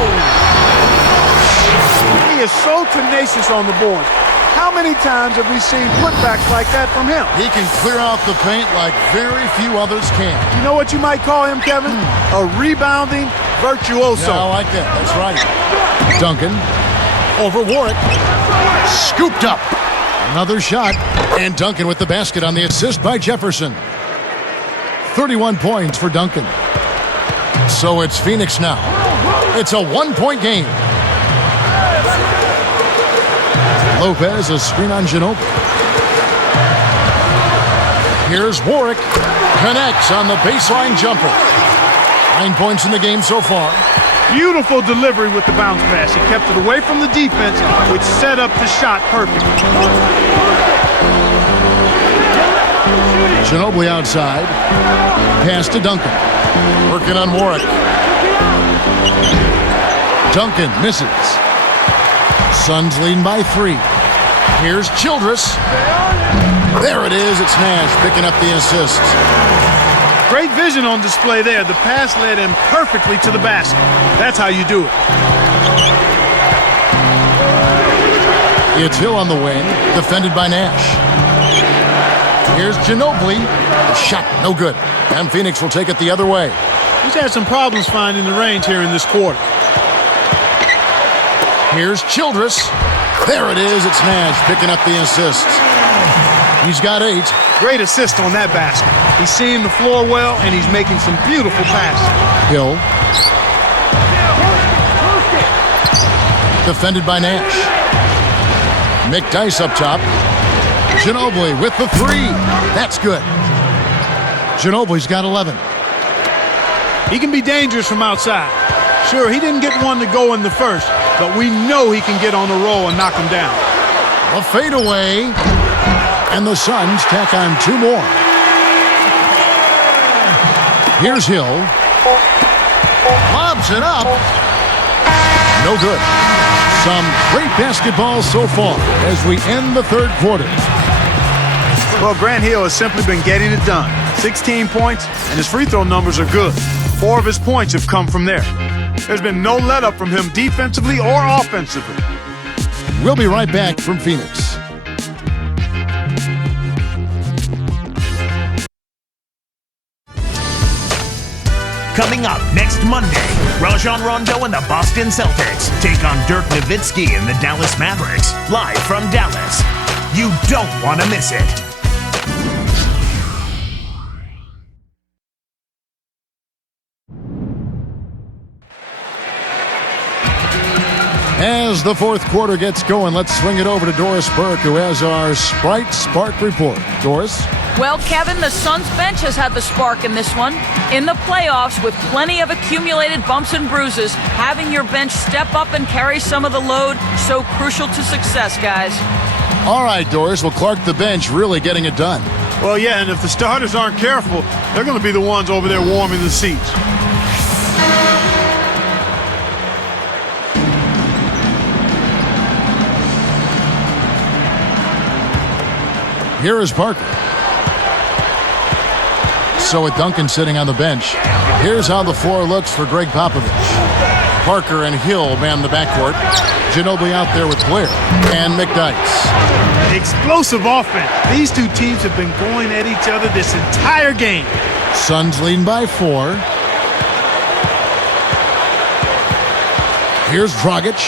He is so tenacious on the board. How many times have we seen putbacks like that from him? He can clear out the paint like very few others can. You know what you might call him, Kevin? A rebounding virtuoso. Yeah, I like that. That's right. Duncan over Warwick. Scooped up. Another shot. And Duncan with the basket on the assist by Jefferson. 31 points for Duncan. So it's Phoenix now. It's a one-point game. Lopez, a screen on Ginobili. Here's Warwick. Connects on the baseline jumper. 9 points in the game so far. Beautiful delivery with the bounce pass. He kept it away from the defense, which set up the shot perfect. Ginobili outside. Pass to Duncan. Working on Warwick. Duncan misses. Suns leading by 3. Here's Childress. There it is. It's Nash picking up the assist. Great vision on display there. The pass led him perfectly to the basket. That's how you do it. It's Hill on the wing, defended by Nash. Here's Ginobili. The shot, no good. And Phoenix will take it the other way. He's had some problems finding the range here in this quarter. Here's Childress. There it is. It's Nash picking up the assist. He's got 8. Great assist on that basket. He's seeing the floor well, and he's making some beautiful passes. Hill. Defended by Nash. McDyess up top. Ginobili with the 3. That's good. Ginobili's got 11. He can be dangerous from outside. Sure, he didn't get one to go in the first, but we know he can get on the roll and knock him down. A fadeaway. And the Suns tack on 2 more. Here's Hill. Lobs it up. No good. Some great basketball so far as we end the third quarter. Well, Grant Hill has simply been getting it done. 16 points, and his free throw numbers are good. 4 of his points have come from there. There's been no let-up from him defensively or offensively. We'll be right back from Phoenix. Coming up next Monday, Rajon Rondo and the Boston Celtics take on Dirk Nowitzki and the Dallas Mavericks, live from Dallas. You don't want to miss it. As the fourth quarter gets going, let's swing it over to Doris Burke, who has our Sprite Spark report. Doris? Well, Kevin, the Suns bench has had the spark in this one. In the playoffs, with plenty of accumulated bumps and bruises, having your bench step up and carry some of the load, so crucial to success, guys. All right, Doris. Well, Clark, the bench really getting it done. Well, yeah, and if the starters aren't careful, they're going to be the ones over there warming the seats. Here is Parker. So with Duncan sitting on the bench, here's how the floor looks for Greg Popovich. Parker and Hill man the backcourt. Ginobili out there with Blair and McDyess. Explosive offense. These two teams have been going at each other this entire game. Suns leading by 4. Here's Dragic.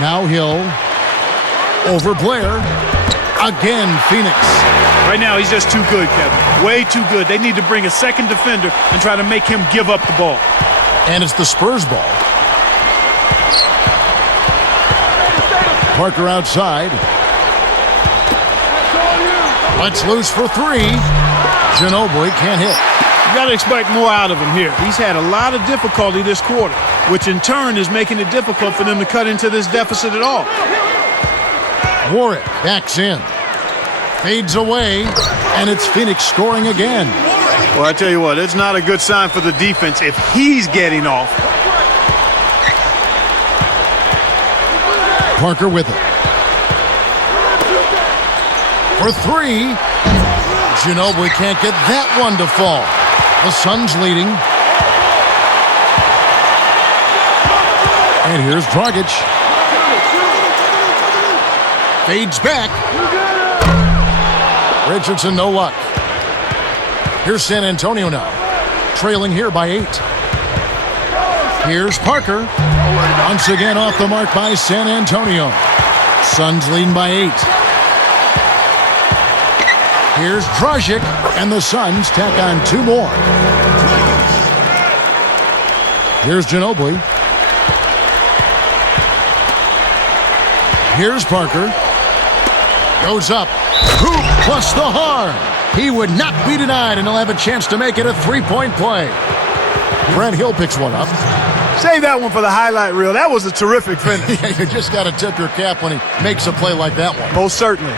Now Hill over Blair. Again, Phoenix. Right now, he's just too good, Kevin. Way too good. They need to bring a second defender and try to make him give up the ball. And it's the Spurs ball. Parker outside. Let's loose for 3. Ginobili can't hit. You got to expect more out of him here. He's had a lot of difficulty this quarter, which in turn is making it difficult for them to cut into this deficit at all. Warwick backs in. Fades away, and it's Phoenix scoring again. Well, I tell you what, it's not a good sign for the defense if he's getting off. Parker with it. For 3. Ginobili can't get that one to fall. The Suns leading. And here's Dragic. Fades back. Richardson, no luck. Here's San Antonio now. Trailing here by 8. Here's Parker. Once again off the mark by San Antonio. Suns leading by 8. Here's Dragic, and the Suns tack on 2 more. Here's Ginobili. Here's Parker. Goes up. Hoop plus the harm. He would not be denied, and he'll have a chance to make it a 3-point play. Grant Hill picks one up. Save that one for the highlight reel. That was a terrific finish. Yeah, you just got to tip your cap when he makes a play like that one. Most certainly.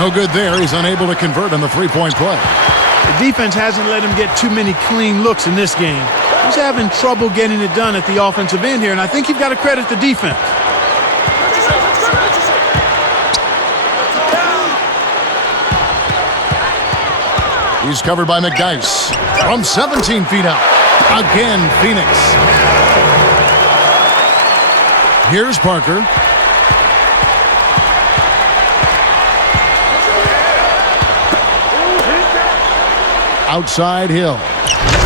No good there. He's unable to convert on the 3-point play. The defense hasn't let him get too many clean looks in this game. He's having trouble getting it done at the offensive end here, and I think you've got to credit the defense. He's covered by McDyess from 17 feet out. Again, Phoenix. Here's Parker. Outside Hill.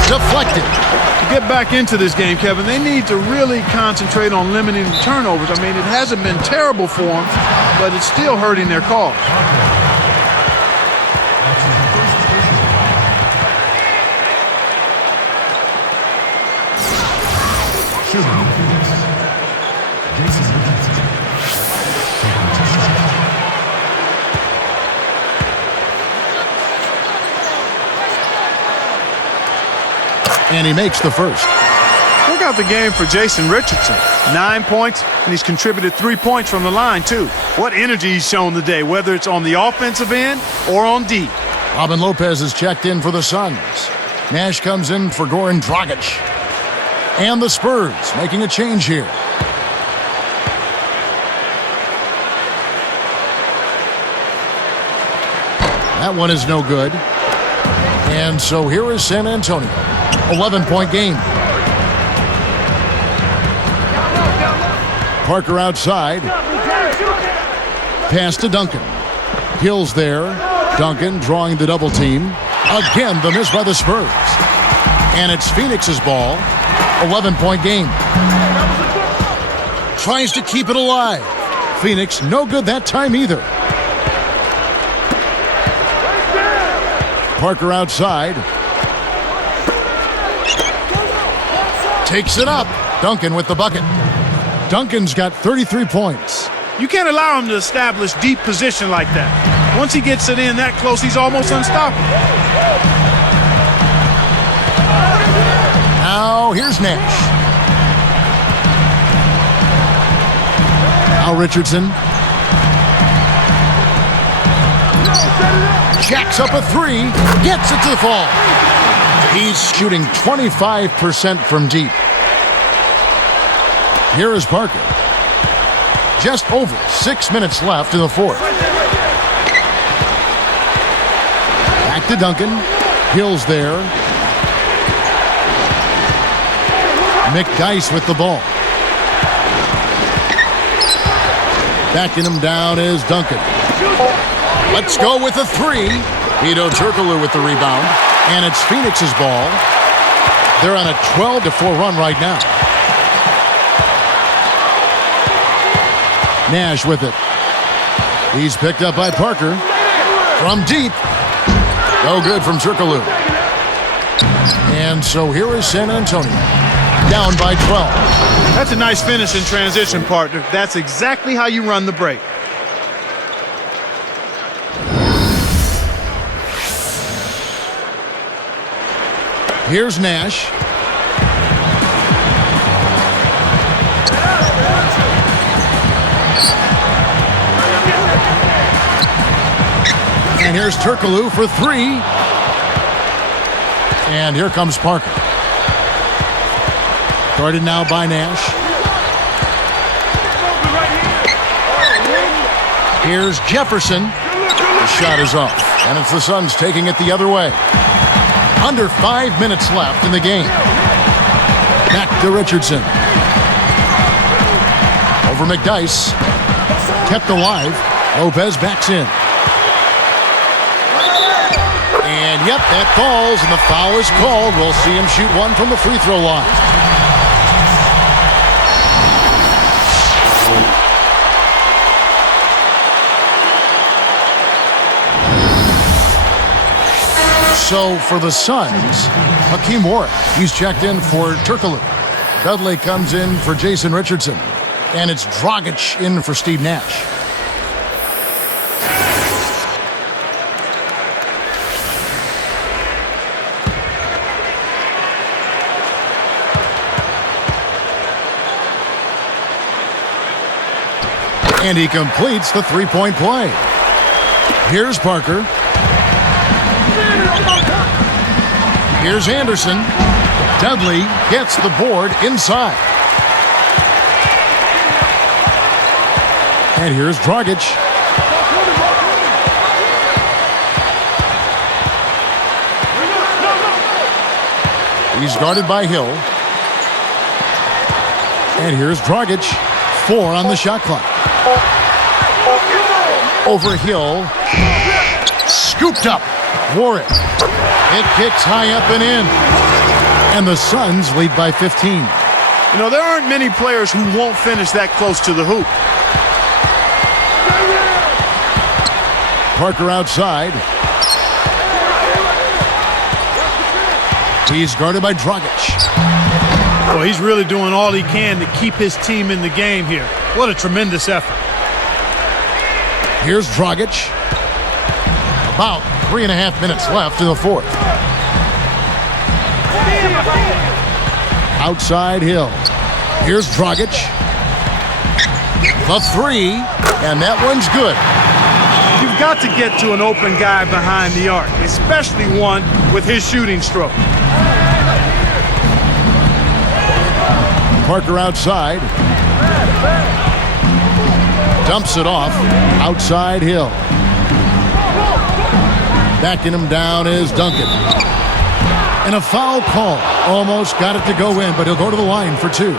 Deflected. To get back into this game, Kevin, they need to really concentrate on limiting the turnovers. I mean, it hasn't been terrible for them, but it's still hurting their cause. And he makes the first. Look out the game for Jason Richardson. 9 points, and he's contributed 3 points from the line, too. What energy he's shown today, whether it's on the offensive end or on D. Robin Lopez is checked in for the Suns. Nash comes in for Goran Dragic. And the Spurs making a change here. That one is no good. And so here is San Antonio. 11-point game. Parker outside. Pass to Duncan. Hill's there. Duncan drawing the double team. Again, the miss by the Spurs. And it's Phoenix's ball. 11-point game. Tries to keep it alive. Phoenix, no good that time either. Parker outside. Takes it up. Duncan with the bucket. Duncan's got 33 points. You can't allow him to establish deep position like that. Once he gets it in that close, he's almost unstoppable. Now here's Nash. Now Richardson. Jacks up a 3. Gets it to the fall. He's shooting 25% from deep. Here is Parker. Just over 6 minutes left in the fourth. Back to Duncan. Hill's there. McDyess with the ball. Backing him down is Duncan. Let's go with a 3. Hedo Turkoglu with the rebound. And it's Phoenix's ball. They're on a 12-4 run right now. Nash with it. He's picked up by Parker. From deep. No good from Turkoglu. And so here is San Antonio. Down by 12. That's a nice finish in transition, partner. That's exactly how you run the break. Here's Nash. And here's Turkoglu for 3. And here comes Parker. Guarded now by Nash. Here's Jefferson. The shot is off, and it's the Suns taking it the other way. Under 5 minutes left in the game. Back to Richardson. Over McDyess. Kept alive. Lopez backs in. And yep, that falls, and the foul is called. We'll see him shoot one from the free throw line. So for the Suns, Hakeem Warwick, he's checked in for Turkoglu. Dudley comes in for Jason Richardson. And it's Dragic in for Steve Nash. And he completes the three-point play. Here's Parker. Here's Anderson. Dudley gets the board inside. And here's Dragic. He's guarded by Hill. And here's Dragic. 4 on the shot clock. Over Hill. Scooped up. Warwick. It kicks high up and in. And the Suns lead by 15. You know, there aren't many players who won't finish that close to the hoop. Parker outside. He's guarded by Dragic. Well, he's really doing all he can to keep his team in the game here. What a tremendous effort. Here's Dragic. About 3.5 minutes left in the fourth. Outside Hill. Here's Dragic. The three, and that one's good. You've got to get to an open guy behind the arc, especially one with his shooting stroke. Parker outside. Dumps it off. Outside Hill. Backing him down is Duncan. And a foul call. Almost got it to go in, but he'll go to the line for 2.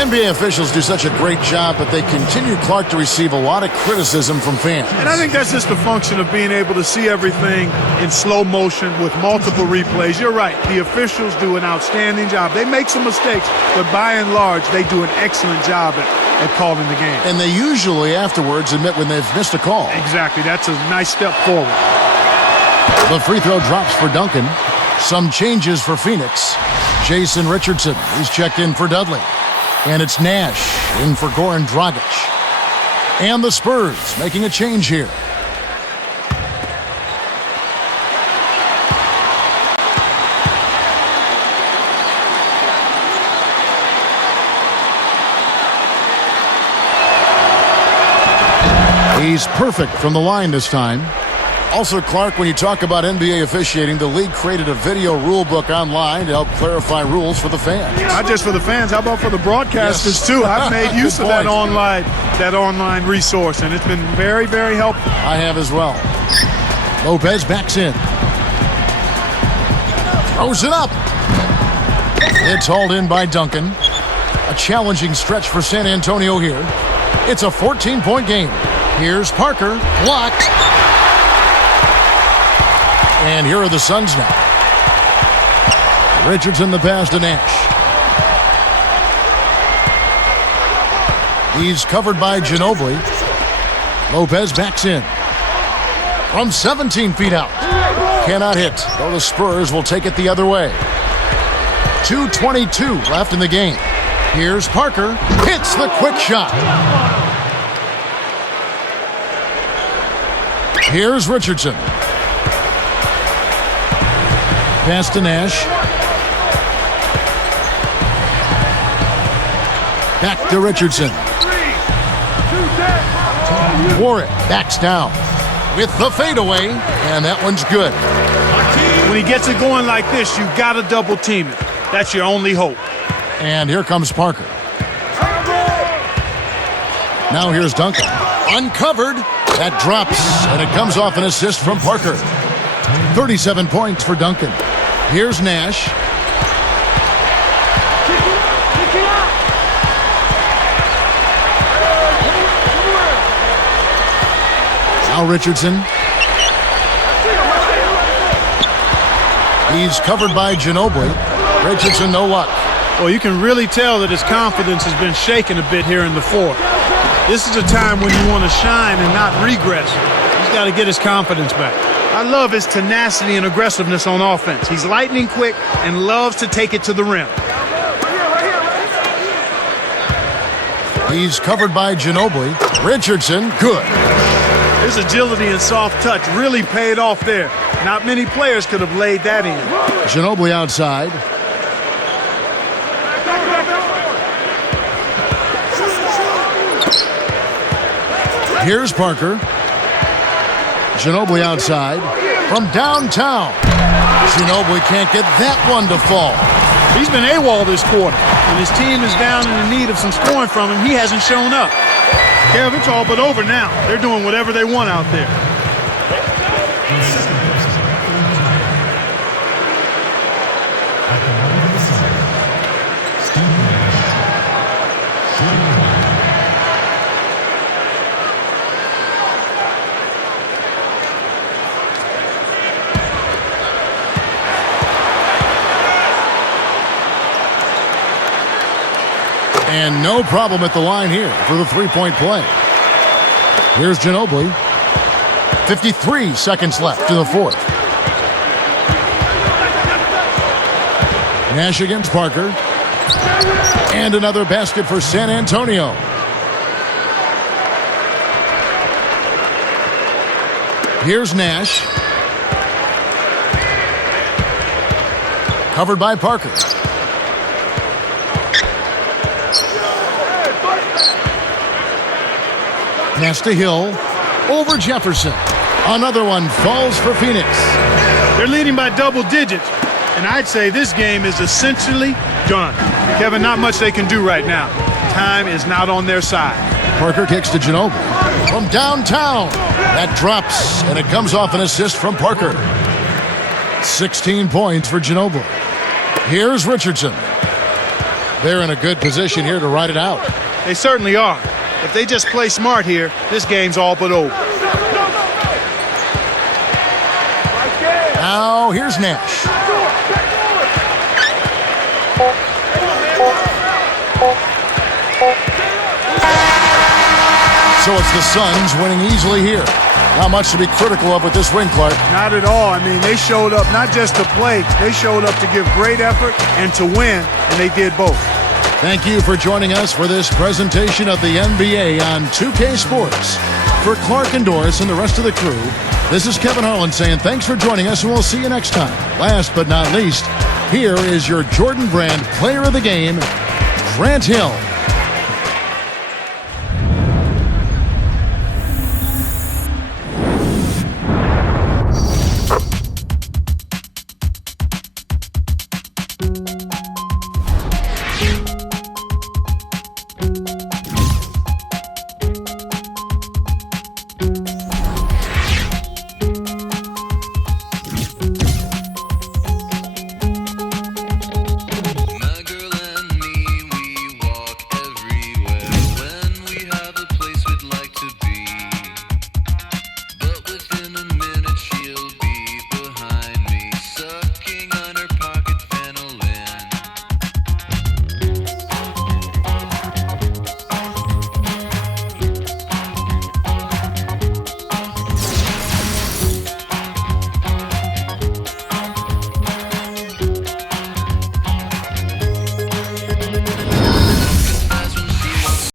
NBA officials do such a great job, but they continue Clark to receive a lot of criticism from fans. And I think that's just a function of being able to see everything in slow motion with multiple replays. You're right. The officials do an outstanding job. They make some mistakes, but by and large, they do an excellent job at calling the game. And they usually afterwards admit when they've missed a call. Exactly. That's a nice step forward. The free throw drops for Duncan. Some changes for Phoenix. Jason Richardson, he's checked in for Dudley. And it's Nash in for Goran Dragic. And the Spurs making a change here. He's perfect from the line this time. Also, Clark, when you talk about NBA officiating, the league created a video rule book online to help clarify rules for the fans. Not just for the fans, how about for the broadcasters, too? I've made use of that online resource, and it's been very, very helpful. I have as well. Lopez backs in. Throws it up. It's hauled in by Duncan. A challenging stretch for San Antonio here. It's a 14-point game. Here's Parker. Blocked. And here are the Suns now. Richardson the pass to Nash. He's covered by Ginobili. Lopez backs in. From 17 feet out. Cannot hit, though the Spurs will take it the other way. 2:22 left in the game. Here's Parker. Hits the quick shot. Here's Richardson. Pass to Nash. Back to Richardson. Warwick backs down with the fadeaway, and that one's good. When he gets it going like this, you got to double team it. That's your only hope. And here comes Parker. Now here's Duncan. Uncovered. That drops, and it comes off an assist from Parker. 37 points for Duncan. Here's Nash. Now Richardson. He's covered by Ginobili. Richardson, no luck. Well, you can really tell that his confidence has been shaken a bit here in the fourth. This is a time when you want to shine and not regress. He's got to get his confidence back. I love his tenacity and aggressiveness on offense. He's lightning quick and loves to take it to the rim. He's covered by Ginobili. Richardson, good. His agility and soft touch really paid off there. Not many players could have laid that in. Ginobili outside. Here's Parker. Ginobili outside. From downtown. Ginobili can't get that one to fall. He's been AWOL this quarter. When his team is down and in need of some scoring from him, he hasn't shown up. Kev, it's all but over now. They're doing whatever they want out there. And no problem at the line here for the three-point play. Here's Ginobili. 53 seconds left in the fourth. Nash against Parker. And another basket for San Antonio. Here's Nash. Covered by Parker. Pass to Hill. Over Jefferson. Another one falls for Phoenix. They're leading by double digits. And I'd say this game is essentially done. Kevin, not much they can do right now. Time is not on their side. Parker kicks to Ginobili. From downtown. That drops, and it comes off an assist from Parker. 16 points for Ginobili. Here's Richardson. They're in a good position here to ride it out. They certainly are. If they just play smart here, this game's all but over. Now, here's Nash. So it's the Suns winning easily here. Not much to be critical of with this win, Clark. Not at all. I mean, they showed up not just to play, they showed up to give great effort and to win, and they did both. Thank you for joining us for this presentation of the NBA on 2K Sports. For Clark and Doris and the rest of the crew, this is Kevin Harlan saying thanks for joining us, and we'll see you next time. Last but not least, here is your Jordan Brand Player of the Game, Grant Hill.